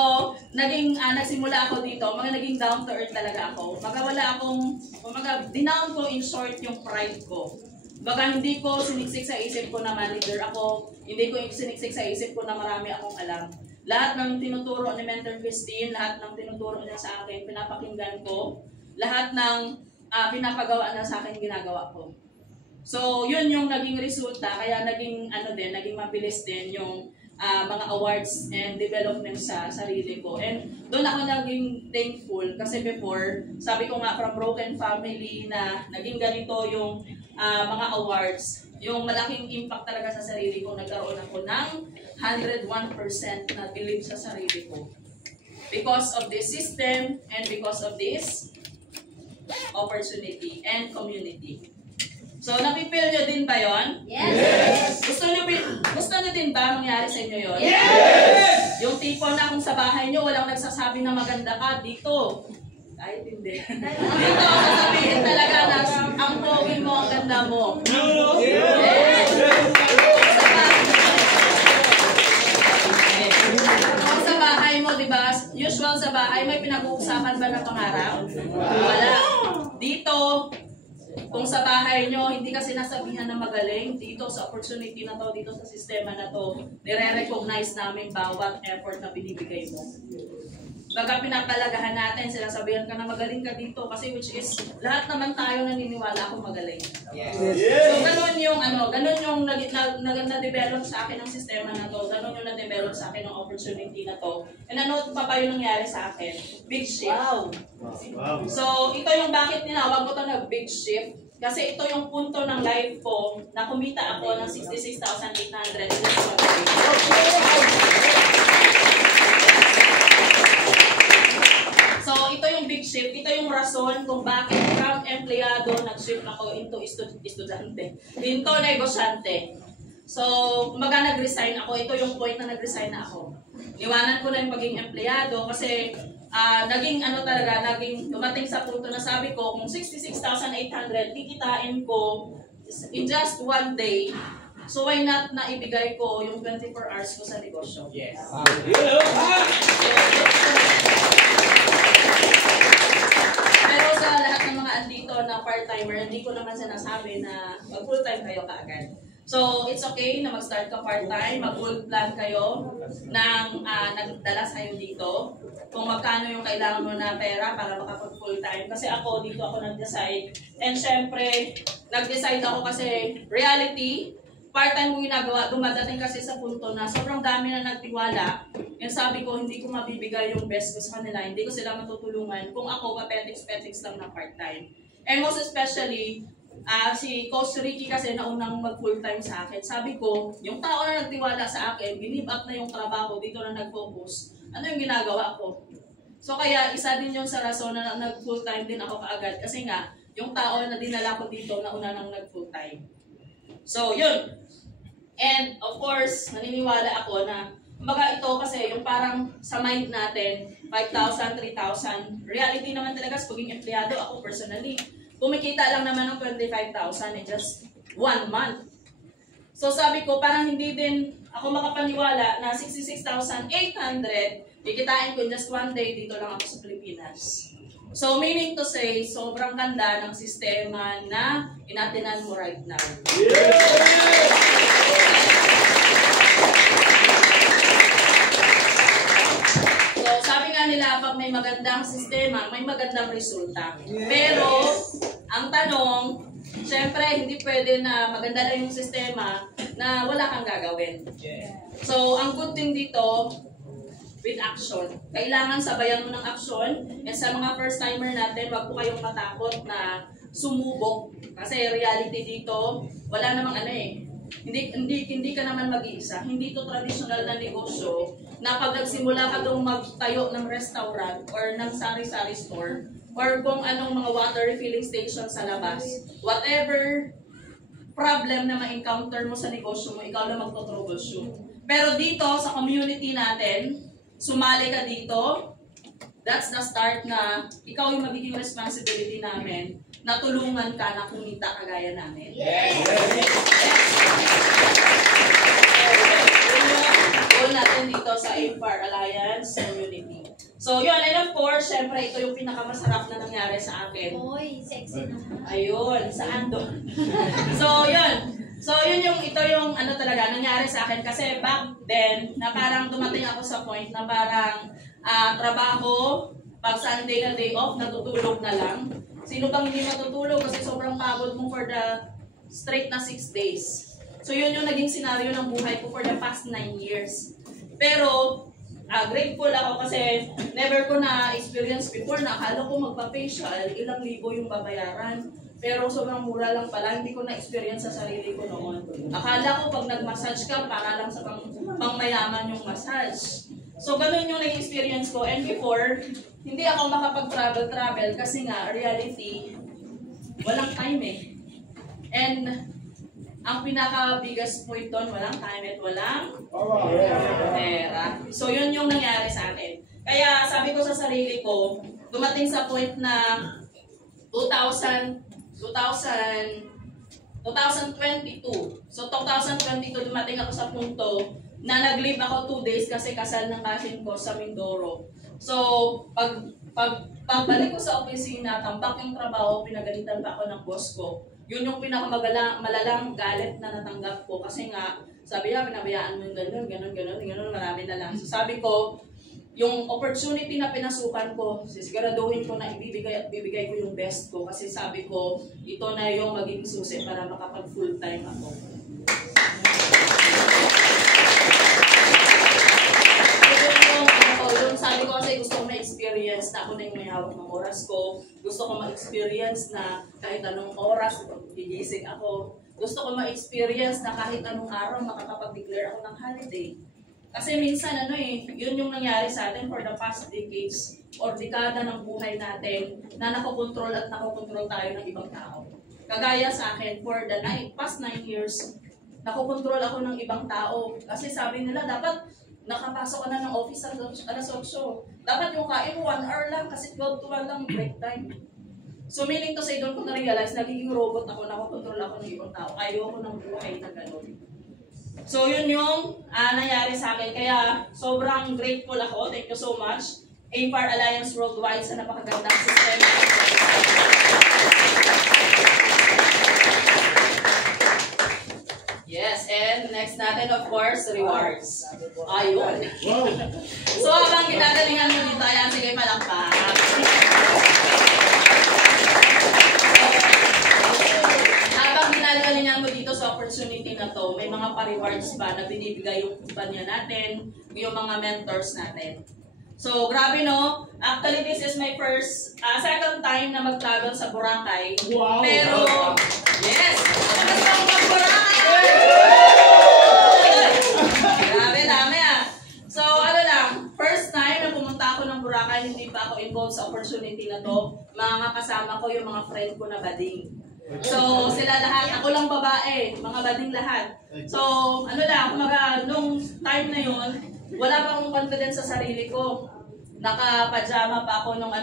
nagsimula ako dito, naging down to earth talaga ako. Dinown ko in short yung pride ko. Hindi ko siniksik sa isip ko na manager ako, hindi ko siniksik sa isip ko na marami akong alam. Lahat ng tinuturo ni Mentor Christine, lahat ng tinuturo niya sa akin, pinapakinggan ko. Lahat ng pinapagawa na sa akin, ginagawa ko. So, yun yung naging resulta, kaya naging mabilis din yung mga awards and development sa sarili ko. And doon ako naging thankful kasi before, sabi ko nga from broken family na naging ganito yung mga awards, yung malaking impact talaga sa sarili ko, nagkaroon ako ng 101% na believe sa sarili ko. Because of this system and because of this opportunity and community. So, napipil nyo din ba yon? Yes! Gusto nyo din ba mangyari sa inyo yon? Yes! Yung tipo na kung sa bahay nyo, walang nagsasabi na maganda ka, dito. Kahit hindi. Dito, sasabihin talaga na ang pogi mo, ang ganda mo. Yes! Kung sa bahay mo, di ba? Usual sa bahay, may pinag-uusapan ba na pangarap? Wala. Dito, kung sa bahay nyo, hindi kasi nasabihan na magaling, dito sa opportunity na to, dito sa sistema na to, nire-recognize namin bawat effort na binibigay mo. Baga pinapalagahan natin, sinasabihan ka na magaling ka dito kasi which is, lahat naman tayo naniniwala akong magaling. Yes. So ganun yung na-develop sa akin ng sistema na to, ganun yung na-develop sa akin ng opportunity na to. And ano pa yung nangyari sa akin? Big shift. Wow. So ito yung bakit tinawag ko to na big shift. Kasi ito yung punto ng life ko na kumita ako ng 66,800. So, ito yung big shift. Ito yung rason kung bakit from empleyado nag-shift ako into estudyante. Into negosyante. So, kumbaga nag-resign ako. Ito yung point na nag-resign na ako. Iwanan ko na yung pagiging empleyado kasi naging dumating sa punto na sabi ko, kung 66,800 kikitain ko in just one day, So why not na ibigay ko yung 24 hours ko sa negosyo? Yes. Pero sa lahat ng mga andito na part-timer, hindi ko naman sinasabi na mag-full-time kayo kaagad. So, it's okay na mag-start ka part-time, mag-full plan kayo ng nagdala sa'yo dito. Kung magkano yung kailangan mo na pera para makapag-full-time. Kasi ako, dito ako nag-decide. And syempre, nag-decide ako kasi reality, part-time ko ginagawa, dumadating kasi sa punto na sobrang dami na nagtiwala. Yung sabi ko, hindi ko mabibigay yung best ko sa kanila, hindi ko sila matutulungan kung ako papetiks-petiks lang na part-time. And most especially, si Coach Ricky kasi naunang mag-full-time sa akin. Sabi ko, yung tao na nagtiwala sa akin, give up na yung trabaho, dito na nag-focus, ano yung ginagawa ko? So kaya isa din yung sa rason na nag-full-time din ako kaagad kasi nga, yung tao na dinala ko dito nauna nang nag-full-time. So yun. And of course, naniniwala ako na kumbaga ito kasi yung parang sa mind natin, 5,000, 3,000. Reality naman talaga sa pagiging empleyado, ako personally, kumikita lang naman ng 25,000 in just 1 month. So sabi ko, parang hindi din ako makapaniwala na 66,800 kikitain ko in just 1 day dito lang ako sa Pilipinas. So meaning to say, sobrang ganda ng sistema na inatinan mo right now. So sabi nga nila, pag may magandang sistema, may magandang resulta. Pero, ang tanong, syempre, hindi pwede na maganda lang yung sistema na wala kang gagawin. So, ang good thing dito, with action. Kailangan sabayan mo ng action. And sa mga first-timer natin, wag po kayong matakot na sumubok. Kasi reality dito, wala namang hindi ka naman mag-iisa. Hindi to traditional na negosyo na pag nagsimula ka dong magtayo ng restaurant or ng sari-sari store or kung anong mga water refilling station sa labas. Whatever problem na ma-encounter mo sa negosyo mo, ikaw na magto-troubleshoot. Pero dito, sa community natin, sumali ka dito, that's the start na ikaw yung magiging responsibility namin na tulungan ka na kumita kagaya namin. Yes! Goal natin dito sa AFAR Alliance Community. So yun, and of course, syempre ito yung pinakamasarap na nangyari sa akin. Oy, sexy naman. Ayun, saan doon? So yun. So ito yung ano talaga nangyari sa akin kasi back then na parang dumating ako sa point na parang trabaho, pag Sunday na day off, natutulog na lang. Sino bang hindi matutulog kasi sobrang pagod mo for the straight na 6 days. So yun yung naging scenario ng buhay ko for the past 9 years. Pero grateful ako kasi never ko na-experience before na akala ko magpa-facial, ilang libo yung babayaran. Pero sobrang mura lang pala, hindi ko na-experience sa sarili ko noon. Akala ko pag nag-massage ka, para lang sa pangmayaman yung massage. So ganun yung nag-experience ko. And before, hindi ako makapag-travel kasi nga, reality, walang time eh. And ang pinaka-biggest point doon, walang time at walang pera. So yun yung nangyari sa akin. Kaya sabi ko sa sarili ko, dumating sa point na 2022. So 2022 dumating ako sa punto na nag-leave ako 2 days kasi kasal ng cousin ko sa Mindoro. So pagbalik ko sa opisina, tambak yung trabaho, pinagalitan pa ako ng boss ko. Yun yung pinakamalalang galit na natanggap ko kasi nga sabi niya, pinabayaan mo yung ganun, marami na lang. So sabi ko, yung opportunity na pinasukan ko, siguraduhin ko na ibibigay ko yung best ko kasi sabi ko, ito na yung magiging susi para makapag full time ako. Yung sabi ko kasi gusto ko ma-experience na ako na yung may hawak ng oras ko. Gusto ko ma-experience na kahit anong oras gigising ako. Gusto ko ma-experience na kahit anong araw makakapag-declare ako ng holiday. Kasi minsan yun yung nangyari sa atin for the past decades or dekada ng buhay natin na nakokontrol at nakokontrol tayo ng ibang tao. Kagaya sa akin, for the past 9 years, nakokontrol ako ng ibang tao. Kasi sabi nila, dapat nakapasok ka na ng office alas 8. Dapat yung kain 1 hour lang kasi 12 to 1 lang break time. So meaning to say, doon ko na-realize, nagiging robot ako, nakokontrol ako ng ibang tao. Ayoko ng buhay na gano'n. So yun yung nangyari sa akin. Kaya sobrang grateful ako. Thank you so much. AFAR Alliance Worldwide sa napakagandang system. Yes, and next natin of course, rewards. Ayun. So habang ginagalingan mo dito, ayan, sige palakpak. Habang ginagalingan mo dito sa opportunity na to, may mga pa-rewards pa na binibigay yung kumpanya natin, yung mga mentors natin. So, grabe no? Actually, this is my second time na mag-travel sa Boracay. Wow! Pero, yes! Mas ako mag-Boracay! Grabe, dami ah. So, ano lang, first time na pumunta ako ng Boracay, hindi pa ako involved sa opportunity na to. Mga kasama ko yung mga friend ko na bading. So, sila lahat, ako lang babae, mga bading lahat. So, ano lang, kumaga, nung time na yun, wala pa akong confidence sa sarili ko. Naka-pajama pa ako nung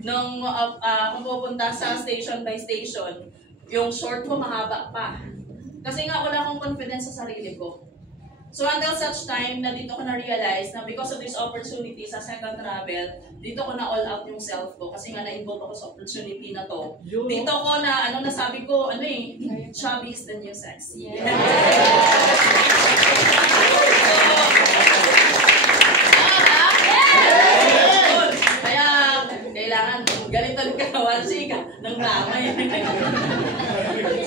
kung pupunta sa station by station, yung short ko mahaba pa. Kasi nga wala akong confidence sa sarili ko. So until such time na dito ko na-realize na because of this opportunity sa second travel, dito ko na all out yung self ko kasi nga na-involve ako sa opportunity na to. Dito ko na, nasabi ko, chubby is the new sexy. Ganito ng katawan siya ng ramay.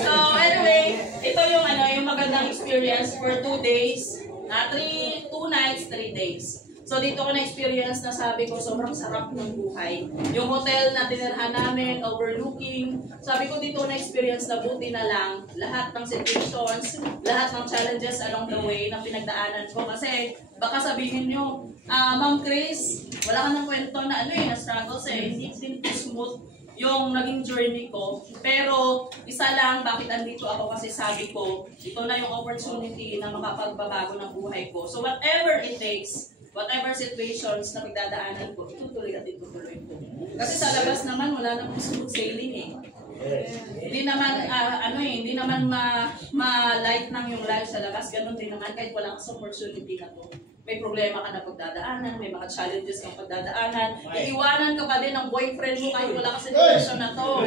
So anyway, ito yung yung magandang experience for 2 days, 2 nights, 3 days. So dito ko na-experience na sabi ko sobrang sarap ng buhay. Yung hotel na tinirhan namin, overlooking, sabi ko dito ko na-experience na buti na lang lahat ng situations, lahat ng challenges along the way na pinagdaanan ko. Kasi baka sabihin nyo, Ma'am Chris, wala ka ng kwento na na struggles hindi din smooth yung naging journey ko. Pero isa lang, bakit andito ako kasi sabi ko, ito na yung opportunity na makapagbabago ng buhay ko. So whatever it takes, whatever situations na magdadaanan ko, itutuloy at itutuloy ko. Kasi sa labas naman, wala namang smooth sailing eh. Hindi naman, hindi naman ma-light ng yung life sa labas. Ganon din naman kahit wala kang opportunity na to. May problema ka na pagdadaanan, may mga challenges kang pagdadaanan. Iiwanan ka pa din ng boyfriend mo kahit wala ka sa situation na to.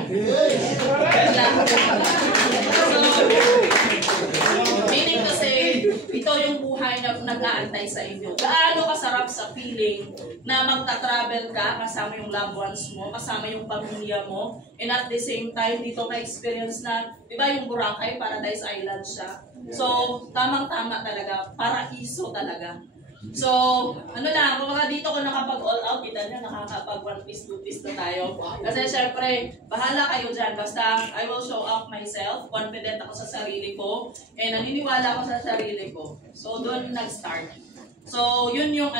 Meaning kasi, ito yung buhay na nag-aantay sa inyo. Gaano kasarap sa feeling na magta-travel ka kasama yung loved ones mo, kasama yung pamilya mo, and at the same time, dito ka-experience na, di ba yung Boracay, Paradise Island siya. So, tamang-tama talaga, paraiso talaga. So, kumbaga dito ko nakapag-all out, kita nyo, nakakapag 1 piece, 2 piece na tayo. Kasi syempre, bahala kayo dyan. Basta, I will show up myself, confident ako sa sarili ko, and naniniwala ako sa sarili ko. So, doon nag-start. So, yun yung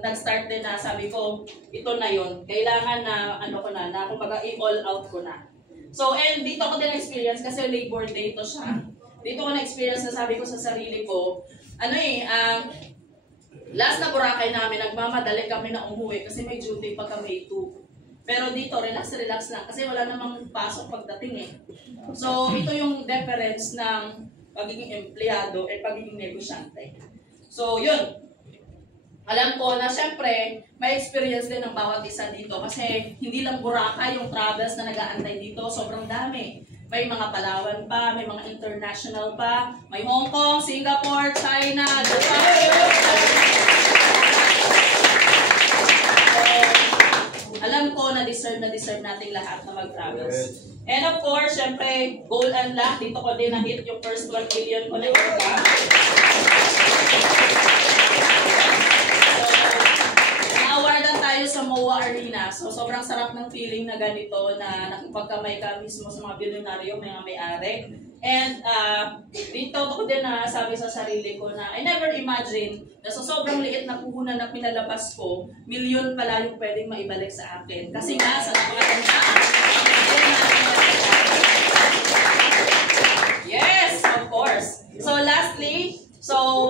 nag-start din na sabi ko, ito na yun. Kailangan na, kumbaga i-all out ko na. So, and dito ko din na-experience, kasi Labor Day ito siya. Dito ko na-experience na sabi ko sa sarili ko, last na Boracay namin, nagmamadali kami na umuwi kasi may due date pa kami 2. Pero dito, relax lang kasi wala namang pasok pagdating eh. So, ito yung difference ng pagiging empleyado at pagiging negosyante. So, yun. Alam ko na syempre, may experience din ng bawat isa dito kasi hindi lang Boracay yung travels na nag-aantay dito, sobrang dami. May mga Palawan pa, may mga international pa, may Hong Kong, Singapore, China, Japan. So, alam ko na deserve nating lahat na mag-travels. And of course, syempre, goal and luck. Dito ko din na-hit yung first 1 million ko na income. Na-awardan tayo sa MOA Arena. So, sobrang sarap ng feeling na ganito na nakipagkamay ka mismo sa mga bilyonaryo, mga may-ari. And dito ko din na sabi sa sarili ko na I never imagined na sa sobrang liit na puhunan na pinalabas ko, milyon pala yung pwedeng maibalik sa akin. Kasi nga, sa napakaganda. Yes, of course. So lastly,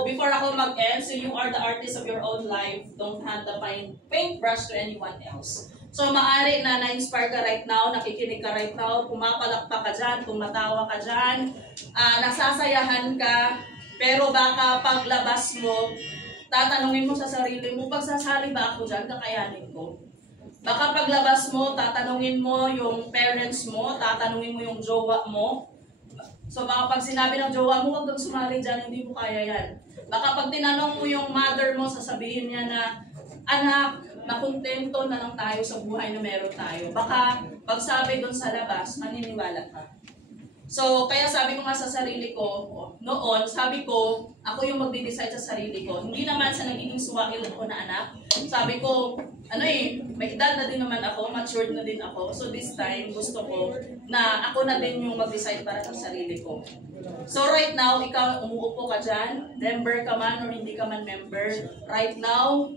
before ako mag-end, so you are are the artist of your own life. Don't hand the paintbrush to anyone else. So, maaari na na-inspire ka right now, nakikinig ka right now, pumapalakpak ka dyan, tumatawa ka dyan, nasasayahan ka, pero baka paglabas mo, tatanungin mo sa sarili mo, pagsasali ba ako dyan, kakayanin ko? Baka paglabas mo, tatanungin mo yung parents mo, tatanungin mo yung jowa mo. So baka pag sinabi ng jowa mo, huwag kang sumali dyan, hindi mo kaya yan. Baka pag tinanong mo yung mother mo, sasabihin niya na, anak, nakontento na lang tayo sa buhay na meron tayo. Baka pag sabi doon sa labas, maniniwala ka. So, kaya sabi ko nga sa sarili ko, noon, sabi ko, ako yung magde-decide sa sarili ko. Hindi naman sa nagiging suwakil ako na anak. Sabi ko, may edad na din naman ako, matured na din ako. So this time, gusto ko na ako na din yung mag-decide para sa sarili ko. So right now, ikaw umuupo ka dyan, member ka man or hindi ka man member. Right now,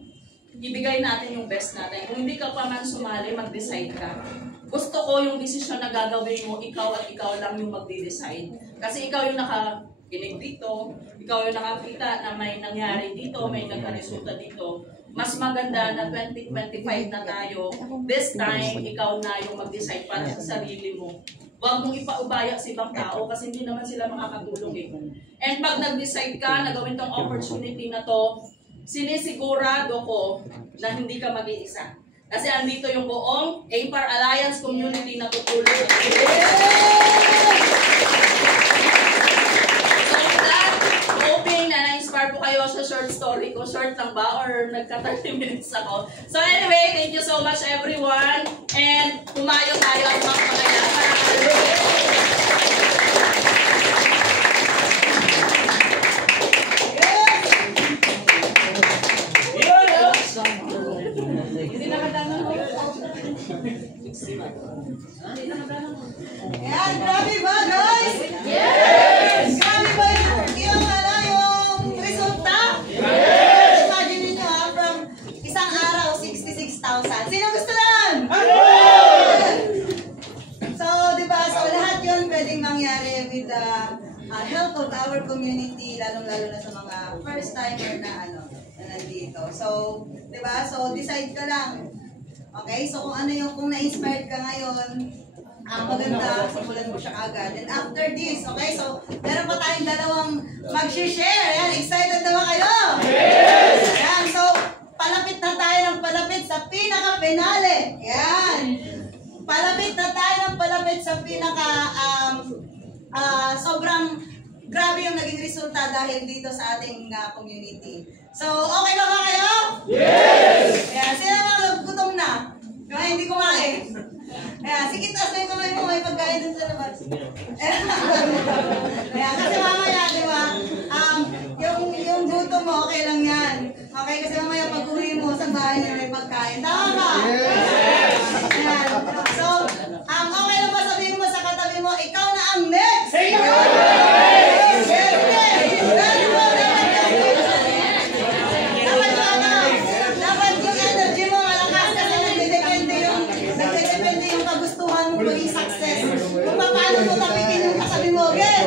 ibigay natin yung best natin. Kung hindi ka pa man sumali, mag-decide ka. Gusto ko yung desisyon na gagawin mo, ikaw at ikaw lang yung magde-decide. Kasi ikaw yung nakakinig dito, ikaw yung nakakita na may nangyari dito, may nagkaresulta dito. Mas maganda na 2025 na tayo, this time, ikaw na yung mag-decide para sa sarili mo. Huwag mong ipaubaya sa ibang tao kasi hindi naman sila makakatulong eh. And pag nag-decide ka na gawin tong opportunity na to, sinisigurado ko na hindi ka mag-iisa. Kasi andito yung buong APAR Alliance community na tutulong. So with that, hoping na na-inspire po kayo sa short story ko. Short lang ba? Or nagka-30 minutes ako? So anyway, thank you so much everyone. And pumayo tayo at magpagayaman. Ayan, grabe ba guys? Yes! Grabe ba yung resulta? Yes! Imagine ninyo from isang araw, 66,000. Sino gusto lang? So, diba? So, lahat yun pwedeng mangyari with the help of our community, lalong-lalo na sa mga first timer na nandito. So, diba? So, decide ka lang. Okay? So, kung na-inspired ka ngayon, maganda, simulan mo siya agad. And after this, okay? So, meron pa tayong dalawang mag-share. Ayan, excited na ba kayo? Yes! Ayan, so, palapit na tayo ng palapit sa pinaka-finale. Ayan. Palapit na tayo ng palapit sa sobrang grabe yung naging resulta dahil dito sa ating community. So, okay ba kayo? Yes! Ayan, sila mga gutom na. Kaya hindi kumain. Ayan, sige, taas mo yung kamay mo, may pagkain dun sa labas. Ayan, kasi mamaya, di ba, yung gutom mo, okay lang yan. Okay, kasi mamaya pag-uwi mo sa bahay niya may pagkain. Tama ba? Yes! Ayan. So, okay lang ba sabihin mo sa katabi mo, ikaw na ang next! Maging success. Kung paano mo tapikin yung kasabi mo, okay?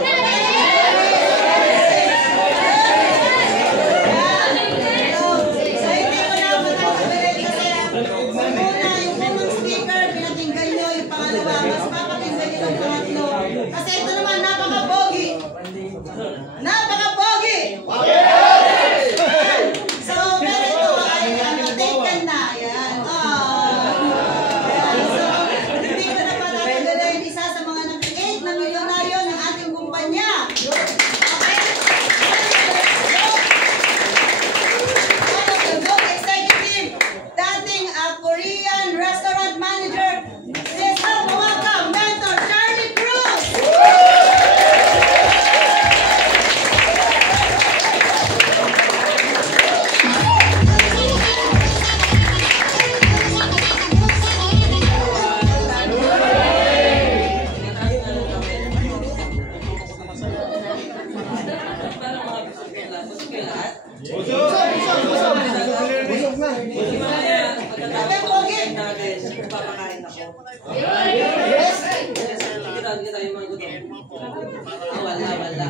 So, hindi ko na matatabirin kasi muna yung unang speaker, pinatinggan nyo yung pangalawa, mas papakinggan nyo yung pangatlo. Kasi ito naman, napaka-pogi. Napaka-pogi! So, pero ito ay taken na. Yan. Wala.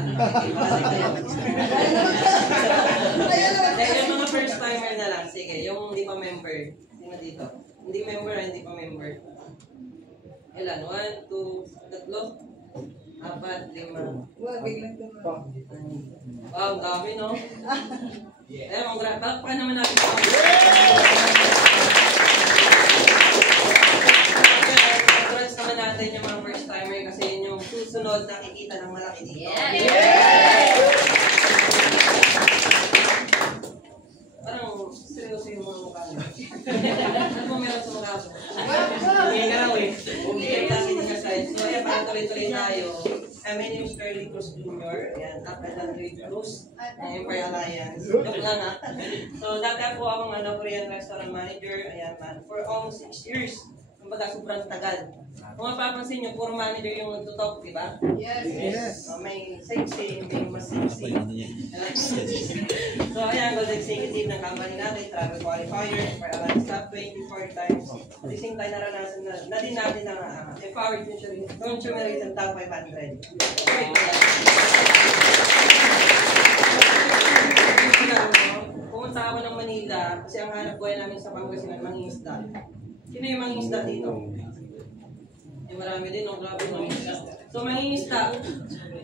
ilan? 1, 2, 3, 4, 5. Wag, biglang tumawa. Wow, dami, no? Eh, palakpakan naman natin. Congrats naman natin yung mga first timer kasi yun yung susunod na kikita ng malaki dito. Parang seryoso yung mga mukha niyo. Ano mo meron sa mukha ko? Okay ka raw eh. Okay, kasi din ka side. So, ayan, para tuloy-tuloy tayo. My name is Curly Cruz Jr. Ayan, Upper Landry Cruz. Empire Alliance. Joke lang ha. So, dati po akong Korean restaurant manager. Ayan, for almost 6 years. Kumbaga, sobrang tagal. Kung mapapansin nyo, puro manager yung nagtutok, di ba? Yes. May sexy, may mas sexy. So, ayan, gold executive ng company natin, travel qualifier, for Alliance Cup 24 times. At the same time, naranasan na din natin ang empowered consumerist ng top 500. Pumunta ako ng Manila kasi ang hanap buhay namin sa Pangasinan, mangingisda. Sino yung mangingisda dito? Yung marami din, no? Grabe mangingisda. So, mangingisda,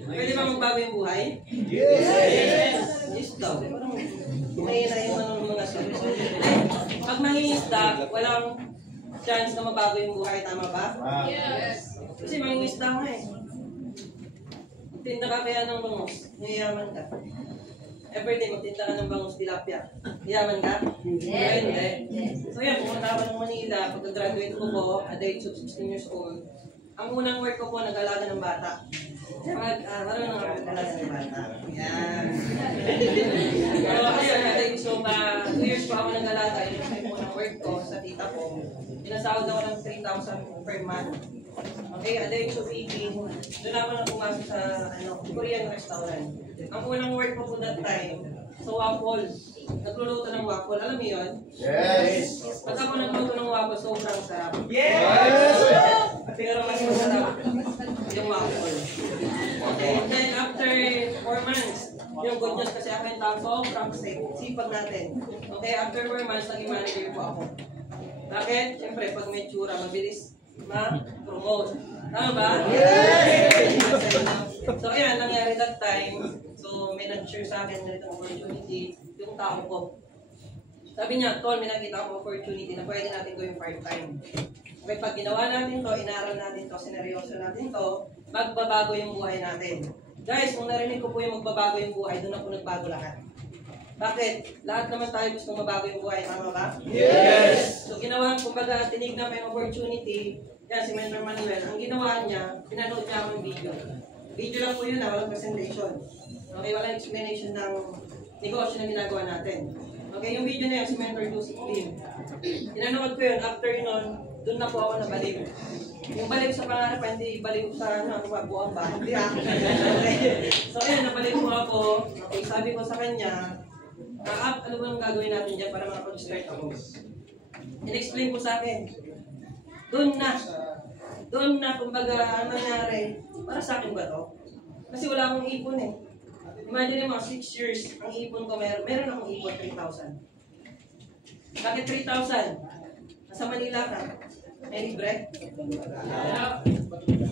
pwede ba magbago yung buhay? Yes! Yes daw. Parang may naiwan ng mga sabi. Pag mangingisda, walang chance na mabago yung buhay, tama ba? Yes! Kasi mangingisda nga eh. Tinda ka kaya ng bangus, yayaman ka. Everyday, magtinda ka ng bangus tilapia. Yaman ka? Hindi. So yan, pumunta ako ng Manila. Pagka-graduate ko po, at the age of 16 years old, ang unang work ko po, nag-alaga ng bata. Marunong ako nag-alaga ng bata. Yan. So, ayun, at the age of 2 years po ako nag-alaga. Yun yung unang work ko sa tita ko. Pinasahod ako ng 3,000 per month. Okay, at the age of 18, doon ako na pumasok sa Korean restaurant. Ang unang work ko po that time, sa waffle. Nagluluto ng waffle. Alam mo yun? Yes! Pag ako nagluto ng waffle, sobrang sarap. Yes! Pero mas masarap yung waffle. Okay, and then after 4 months, yung good news kasi ako yung tao, sobrang sipag natin. Okay, after 4 months, naging manager po ako. Bakit? Siyempre, pag may tsura, mabilis ma-promote. Tama ba? Yes! So, ayan, nangyari that time. So, may nag-share sa akin ng opportunity yung tao ko. Sabi niya, Tol, may nakita akong opportunity na pwede natin gawing part-time. Okay, pag ginawa natin to, inaral natin to, sineryoso natin to, magbabago yung buhay natin. Guys, kung narinig ko po yung magbabago yung buhay, doon ako nagbago lahat. Bakit? Lahat naman tayo gusto mabago yung buhay, tama ba? Yes! So ginawa, kumbaga, tinignan pa yung opportunity, yan si Mentor Manuel, ang ginawa niya, pinanood niya akong video. Video lang po yun, walang presentation. Okay, walang explanation ng negosyo na ginagawa natin. Okay, yung video na yun, si Mentor Lucy Clean. Pinanood ko yun, after yun, doon na po ako nabaliw. Yung baliw sa pangarap, hindi baliw sa buwang ba? Hindi okay. So ayun, nabaliw po ako. Okay, sabi ko sa kanya, ano ba ang gagawin natin dyan para makapag-start ako? In-explain po sa akin. Doon na, kumbaga, ang nangyari, para sa akin ba to? Kasi wala akong ipon eh. Imagine mo, 6 years, ang ipon ko, meron akong ipon, 3,000. Bakit 3,000? Nasa Manila ka. May libre?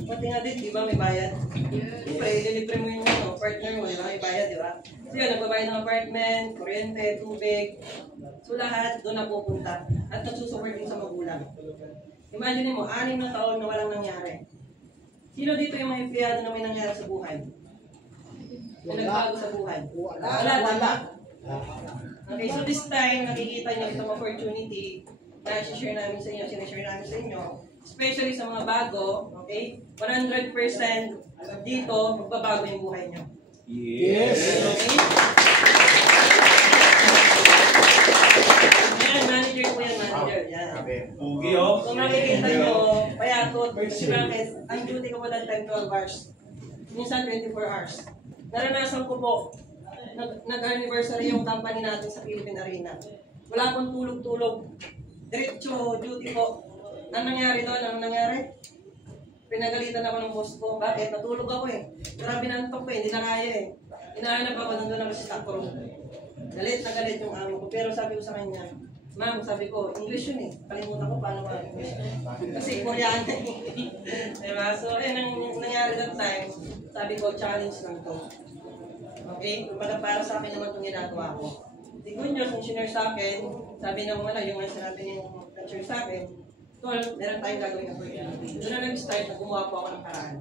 Pati nga din, di ba may bayad? Siyempre, ililibre mo yung partner mo, di ba? May bayad, di ba? So yun, nagbabayad ng apartment, kuryente, tubig. So lahat, doon na pupunta. At nagsusupport din sa magulang. Imagine mo, 6 na taon na walang nangyari. Sino dito yung mga empleyado na may nangyari sa buhay? May nagbago sa buhay? Wala, tama? Okay, so this time, nakikita nyo itong opportunity na share namin sa inyo, sinashare namin sa inyo, especially sa mga bago, okay? 100% dito, magbabago yung buhay nyo. Yes! Okay? Yan, manager po yan, manager. Yan. Pugi, oh. Kung makikita nyo, payakot, si Racket, ang duty ko po that time 12 hours. Minsan 24 hours. Naranasan ko po, nag-anniversary yung company natin sa Philippine Arena. Wala akong tulog-tulog. Diretso duty po. Anong nangyari doon? Anong nangyari? Pinagalitan ako ng boss ko. Bakit? Natulog ako eh. Grabe na antok ko eh. Hindi na kaya eh. Hinahanap ako, nandun ako sa stock room. Galit na galit yung amo ko. Pero sabi ko sa kanya, Ma'am, sabi ko, English yun eh. Kalimutan ko paano English. Kasi Koreano eh. Diba? So, ayun, ang nangyari that time, sabi ko, challenge lang to. Okay? Kumbaga para sa akin naman itong ginagawa ko. The good news, yung sinare sa akin, sabi ng wala, yung sinabi yung nag-share sa akin, tol, meron tayong gagawin na opportunity. Doon na nag-start na gumawa po ako ng paraan.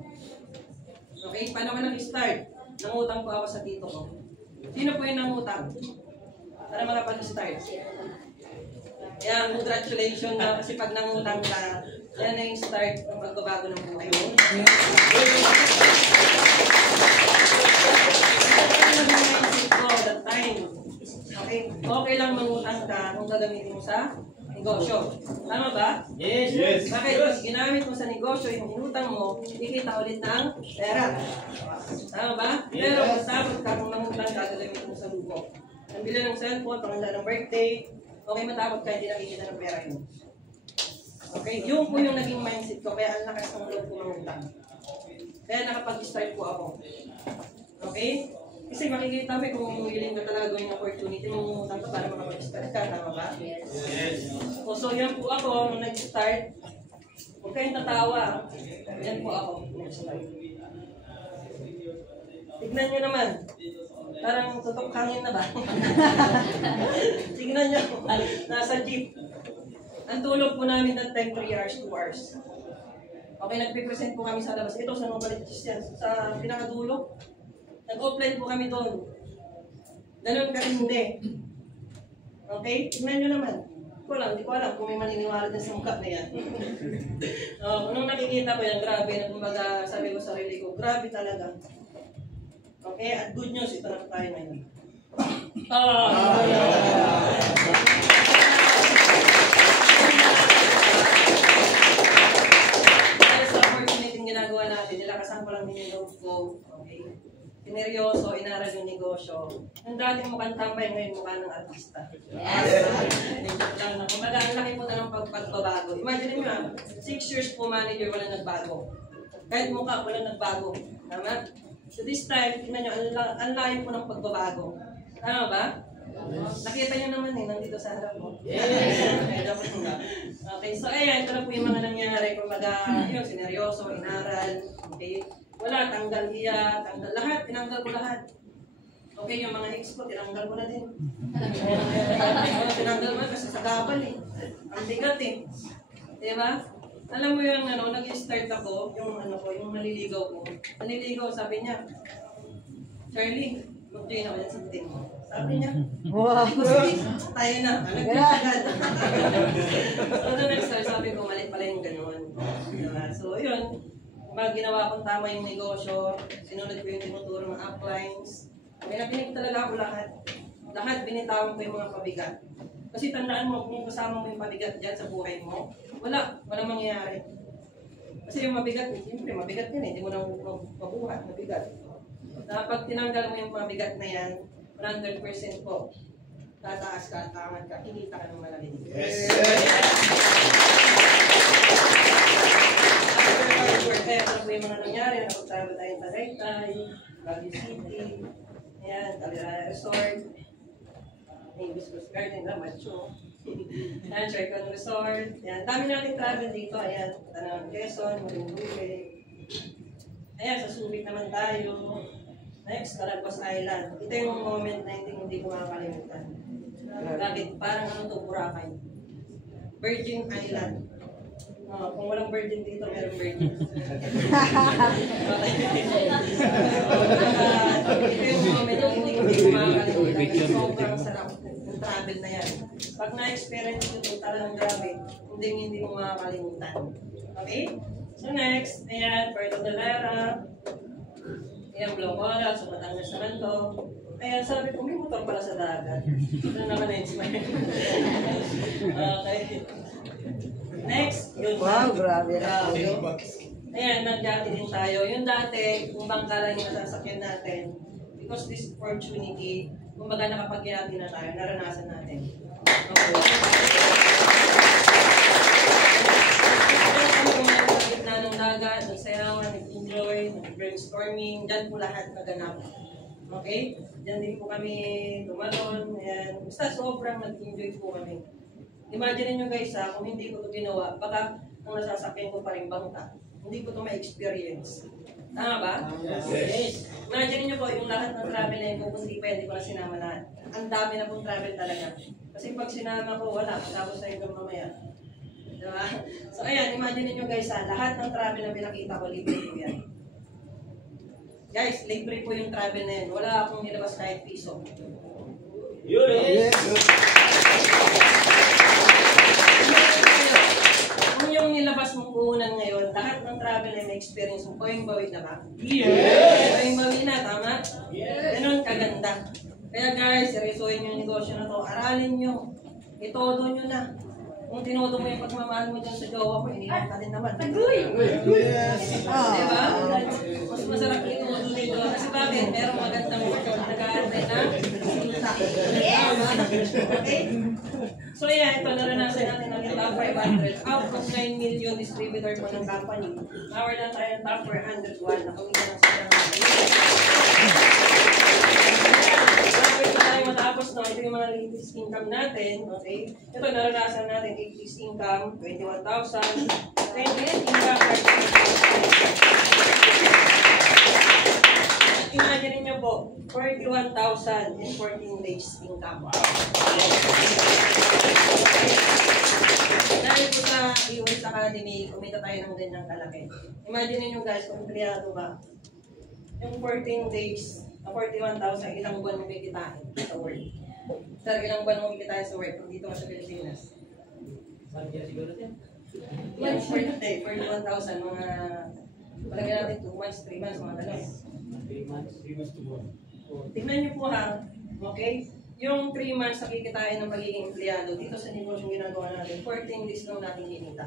Okay? Paano ka nag-start? Nangutang po ako sa tito ko. Sino po yung nangutang? Para makapag-start. Yan, congratulations na kasi pag nangutang ka, yan na yung start ng magbabago ng buhay mo. That time. Okay lang mangutang ka kung gagamitin mo sa negosyo. Tama ba? Yes. Yes. Bakit? Pag ginamit mo sa negosyo, yung inutang mo, ikita ulit ng pera. Tama ba? Pero kung sabot ka kung mangutang ka, gagamitin mo sa lugo. Ang bili ng cellphone, panganda ng birthday, okay matapot ka, hindi nakikita ng pera yun. Okay? Yung po yung naging mindset ko, kaya ang lakas ng loob ko mangutang. Kaya nakapag-start po ako. Okay? Kasi makikita mo kung willing ka talaga gawin yung opportunity, mangungutang ka para makapag-start ka, tama ba? Yes. So yan po ako, nung nag-start, huwag kayong tatawa. Yan po ako, nag-start. Tignan nyo naman. Parang tutok hangin na ba? Tignan nyo, nasa jeep. Ang tulog po namin that time, 3 hours, 2 hours. Okay, nagpe-present po kami sa labas. Ito, sa Novaliches yan. Sa pinakadulo. Nag-offline po kami doon. Ganun ka hindi. Okay? Tignan nyo naman. Hindi ko alam kung may maniniwala din sa mukha na yan. Nung nakikita ko yan, grabe. Kumbaga, sabi ko sa sarili ko, grabe talaga. Okay? At good news, ito na tayo ngayon. Dahil sa opportunity ginagawa natin, nilakasan ko lang din yung loob ko. Okay? Sineryoso, inaral yung negosyo. Yung dating mukhang tambay, ngayon mukha ng artista. Yes! Kumbaga, ang laki po na ng pagbabago. Imagine nyo 6 years po manager, walang nagbago. Kahit mukha, walang nagbago. Tama? So this time, tingnan nyo, ang laki po ng pagbabago. Tama ba? Nakita nyo naman nandito sa harap mo. Yes! Okay, so ayan, ito na po yung mga nangyari. Kumbaga, yun, sineryoso, inaral. Okay? Wala, tanggal iya, tanggal lahat, tinanggal ko lahat. Okay, yung mga ex ko, tinanggal ko na din. Tinanggal mo kasi sa gabal eh. Ang bigat eh. Diba? Alam mo yung nag-start ako, yung yung naliligaw ko. Naliligaw, sabi niya, Charlie, mag-join ako yan sa team mo. Sabi niya, sige, tayo na. Nag-agad. So, nag-start, sabi ko, mali pala yung gano'n. Diba? So, yun. Ginawa kong tama yung negosyo, sinunod ko yung tinuturo ng uplines. Pinapinig talaga ako lahat. Lahat binitawan ko yung mga pabigat. Kasi tandaan mo, kung kasama mo yung pabigat dyan sa buhay mo, walang mangyayari. Kasi yung mabigat, siyempre mabigat yun eh, hindi mo na mabuhat, mabigat. Pag tinanggal mo yung mabigat na yan, 100% po, tataas ka, tangan ka, kikita ka ng malalim. Yes! Kaya ito po yung mga nangyari, nakapagtravel tayo sa Tagaytay, Baguio City, ayan, Caliraya Resort, Hibiscus Garden, Macho, ayan, Charcon Resort, ayan, dami nating travel dito, ayan, Tanang Quezon, Marinduque, ayan, sa Subic naman tayo, next, Calaguas Island, ito yung moment na hindi ko makakalimutan. Bakit? Parang Boracay, Virgin Island. Kung walang virgin dito, meron virgin. Ito yung moment na hindi ko makakalimutan. Sobrang sarap yung travel na yan. Pag na-experience nyo ito, talagang grabe. Hindi mo makakalimutan. Okay? So next, ayan, Puerto de Vera. Ayan, Blocola. So Batangas naman to. Ayan, sabi ko, may motor pala sa dagat. Ito naman na-inspire. Okay. Next, yun. Wow, grabe na. Ayan, nag-jati din tayo. Yung dati, kung bangka lang yung nasasakyan natin, because this opportunity, kumbaga nakapag-yati na tayo, naranasan natin. Okay. Sa gitna ng dagat, nagsayawan, nag-enjoy, nag-brainstorming, dyan po lahat naganap. Okay? Dyan din po kami tumalon. Ayan. Basta sobrang nag-enjoy po kami. Imagine nyo guys ha, kung hindi ko ito ginawa, baka ang nasasakyan ko pa rin bangka. Hindi ko ito ma-experience. Tama ba? Yes. Imagine nyo po, yung lahat ng travel na yun, kung hindi pa, hindi ko na sinama lahat. Ang dami na pong travel talaga. Kasi pag sinama ko, wala. Tapos na yung mamaya. Diba? So ayan, imagine nyo guys ha, lahat ng travel na pinakita ko, libre po yan. Guys, libre po yung travel na yun. Wala akong nilabas kahit piso. Yes. Kung yung nilabas mong puhunan ngayon, lahat ng travel na may experience mo, yung bawi na ba? Yes. Yung bawi na, tama? Yes. Ganun kaganda. Kaya guys, seryosohin yung negosyo na to. Aralin nyo. Itodo nyo na. Kung tinodo mo yung pagmamahal mo dyan sa jowa mo, iniwan ka din naman. Diba? Mas masarap itodo dito. Kasi bakit? Merong magandang nag-aantay na sinta. Okay? So yeah, ito naranasan natin ang top 500. Out of 9 million distributor po ng company. Power lang tayo ng top 401. Nakamita ng matapos no, ito yung mga latest income natin, okay? Ito, naranasan natin, latest income, 21,000, latest income, 13,000. Imagine niyo po, 41,000 in 14 days income. Dahil po sa EOS Academy, kumita tayo ng ganyang kalaki. Imagine niyo guys, kung empleyado ba, yung 14 days, 41,000, ilang buwan mo kikitain sa work? Sir, ilang buwan mo kikitain sa work dito ka sa Pilipinas? Sabi niya siguro din. 41,000, mga, palagay natin 2 months, 3 months, mga gano'n. 3 months. Tingnan niyo po ha, okay? Yung 3 months na kikitain ng pagiging empleyado, dito sa negosyo ginagawa natin, 14 days lang natin kinita.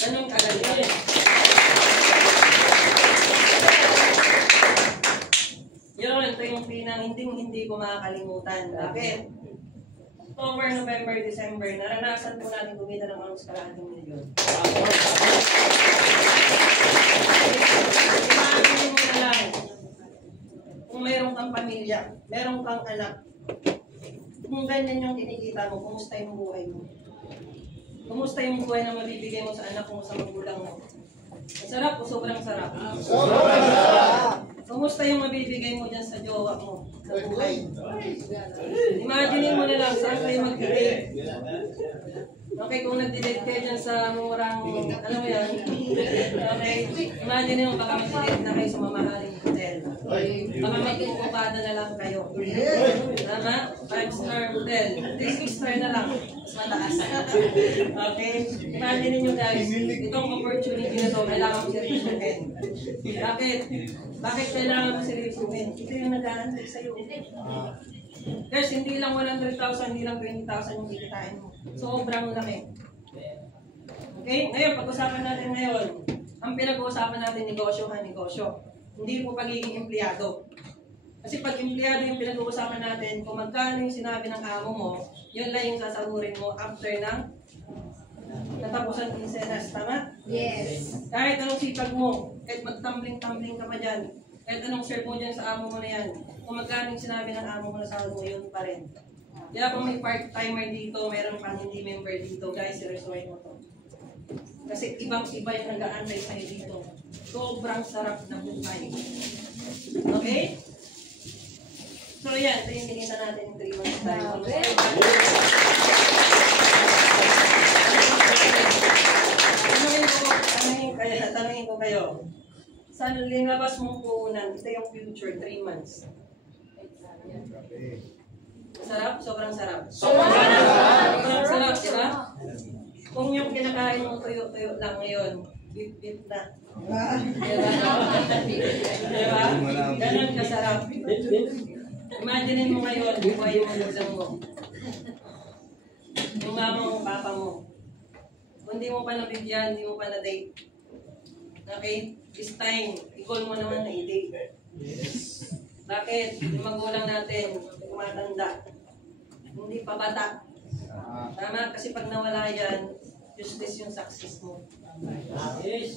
Ganun kaganda. Yun, ito yung hindi ko makakalimutan. Bakit? October, November, December, naranasan po natin kumita ng almost kalahating milyon. Imagine mo na lang, kung mayroon kang pamilya, mayroon kang anak, kung ganyan yung kinikita mo, kumusta yung buhay mo? Kumusta yung buhay na mabibigay mo sa anak mo, sa magulang mo? Sarap o sobrang sarap? Sobrang sarap! Kumusta yung mabibigay mo dyan sa jowa mo, sa buhay? Imagine mo na lang, saan kayo mag-date? Okay, kung nag-date kayo dyan sa murang, alam mo yan? Okay, imagine mo, baka mag-date na kayo sa mamahaling hotel. Baka mag-ukada na lang kayo. Tama? 5-star hotel. 6-star na lang. Mas mataas. Okay? Imagine nyo guys, itong opportunity na to, kailangan mo seryosohin. Bakit? Bakit kailangan mo seryosohin? Ito yung nag-aantay sa'yo. Guys, hindi lang 100,000, hindi lang 20,000 yung kikitain mo. Sobrang laki. Okay? Ngayon, pag-usapan natin ngayon, ang pinag-uusapan natin negosyo ha, negosyo. Hindi po pagiging empleyado. Kasi pag empleyado yung pinag-uusapan natin, kung magkano yung sinabi ng amo mo, yun lang yung sasagurin mo after ng natapusan kinsenas. Tama? Yes. Kahit anong sipag mo, kahit magtumbling-tumbling ka pa dyan, kahit anong share mo dyan sa amo mo na yan, kung magkano yung sinabi ng amo mo na sahod mo, yun pa rin. Kaya kung may part-timer dito, meron pang hindi member dito, guys, seryosohin mo to. Kasi ibang-iba yung nag-aantay sa'yo dito. Sobrang sarap na buhay. Okay? So yan, ito yung kinita natin 3 months tayo. Tanungin ko kayo. Saan linabas mong puhunan? Ito yung future, 3 months. Sarap? Sobrang sarap. Sobrang sarap, diba? Kung yung kinakain mo tuyo-tuyo lang ngayon, beef na. Diba? Diba? Ganun kasarap. Imagine mo ngayon, buhay mo lang mo. Yung mama mo, papa mo. Kung di mo pa nabigyan, di mo pa na-date. Okay? This time, i-call mo naman na i-date. Bakit? Yung magulang natin, tumatanda. Hindi pa bata. Tama? Kasi pag nawala yan, useless yung success mo.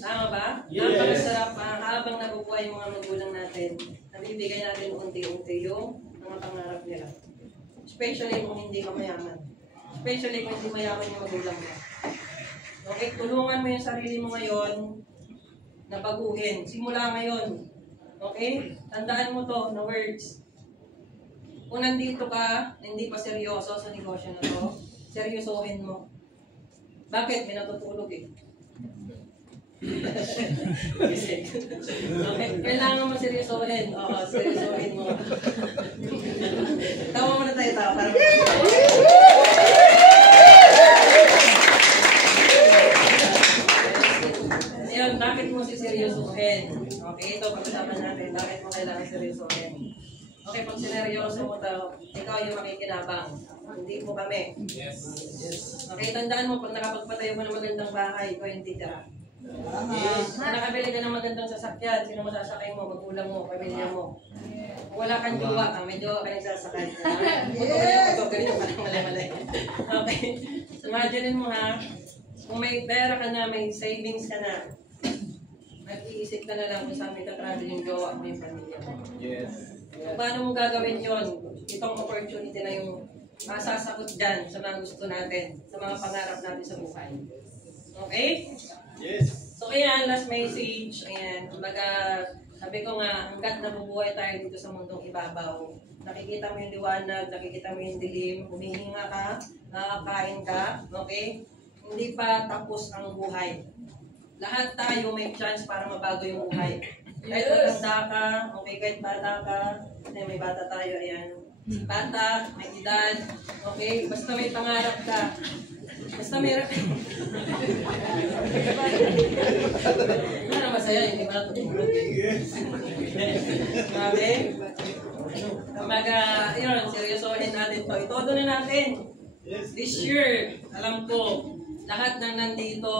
Tama ba? Napakasarap habang nabubuhay yung mga magulang natin, nabibigay natin unti-unti yung mga pangarap nila. Especially kung hindi ka mayaman. Especially kung hindi mayaman yung magulang mo. Okay, tulungan mo yung sarili mo ngayon na baguhin. Simula ngayon. Okay? Tandaan mo to na words. Kung nandito ka, hindi pa seryoso sa negosyo na to, seryosohin mo. Bakit? May natutulog eh. Okay, kailangan mo seryosohin. Oo, seryosohin mo. Tawa mo na tayo, tawa. Para ayun, bakit mo siseryosohin? Okay, ito pag-usapan natin. Bakit mo kailangan seryosohin? Okay, pag sineryoso mo to, ikaw yung makikinabang. Hindi mo kami. Okay, tandaan mo, pag nakapagpatayo mo ng magandang bahay, ikaw yung titira. Kung nakabili ka ng magandang sasakyan, sino masasakay mo? Magulang mo, pamilya mo. Kung wala kang jowa, may jowa ka nagsasakay. Ganito ka lang mali-mali. Okay, so imagine mo ha, kung may pera ka na, may savings ka na, mag-iisip ka na lang kung saan may tatravel yung jowa mo, yung pamilya mo. Yes. Paano mo gagawin yon? Itong opportunity na yung masasakot dyan sa mga gusto natin, sa mga pangarap natin sa buhay. Okay? Yes. So ayan, last message. Ayan, kumbaga, sabi ko nga, hanggat nabubuhay tayo dito sa mundong ibabaw, nakikita mo yung liwanag, nakikita mo yung dilim, humihinga ka, nakakain ka, okay? Hindi pa tapos ang buhay. Lahat tayo may chance para mabago yung buhay. Kahit maganda ka, okay, kahit bata ka, may bata tayo, ayan. Bata, may edad, okay, basta may pangarap ka. Basta meron. Ano masaya, hindi mo natutulog eh. Okay? Kumbaga, yun, seryosohin natin to. Itodo na natin. This year, alam ko, lahat ng nandito,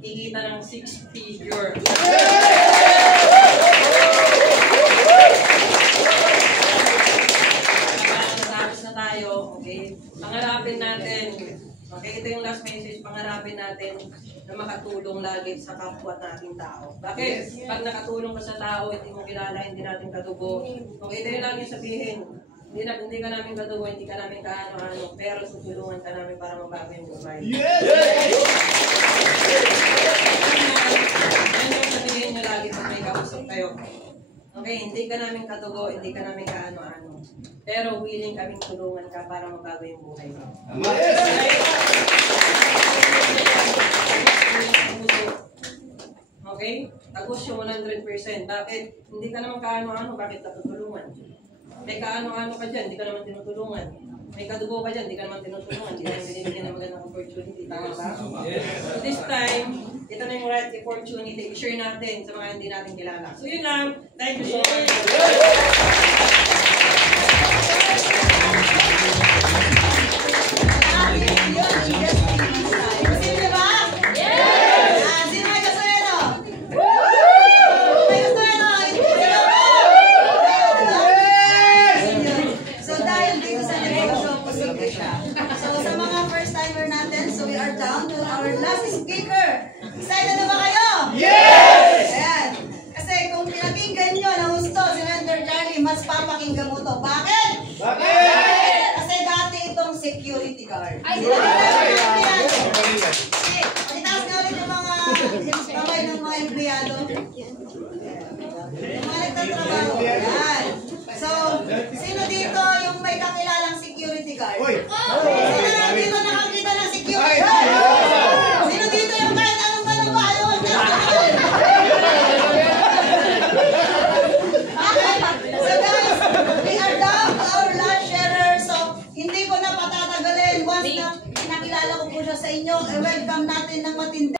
kikita ng 6 figure. Natapos na tayo, okay? Pangarapin natin. Okay, ito yung last message. Pangarapin natin na makatulong lagi sa kapwa nating tao. Bakit? Pag nakatulong ka sa tao, hindi mo kilala, hindi natin kadugo. Okay, ito yung lagi sabihin. Hindi ka namin kadugo, hindi ka namin kaano-ano, pero tutulungan ka namin para mabago yung buhay. Yes! Yan yung sabihin nyo lagi pag may kausap kayo. Okay, hindi ka namin kadugo, hindi ka namin kaano-ano. Pero willing kaming tulungan ka para mabago yung buhay mo. Okay? Tagos yung 100%. Bakit? Hindi ka naman kaano-ano, bakit ka tutulungan? May kaano-ano ka dyan, hindi ka naman tinutulungan. May kadugo ka dyan, hindi ka naman tinutulungan. Hindi ka naman binibigyan ng magandang opportunity. Tama ba? So this time, ito na yung right opportunity. I-share natin sa mga hindi natin kilala. So yun lang. Thank you so much. mas papakinggan mo to. Bakit? Bakit? Kasi dati itong security guard. Ay, itaas nga ulit yung mga kamay ng mga empleyado. Yung mga nagtatrabaho. Yan. So, sino dito yung may kakilalang security guard? Uy! Sino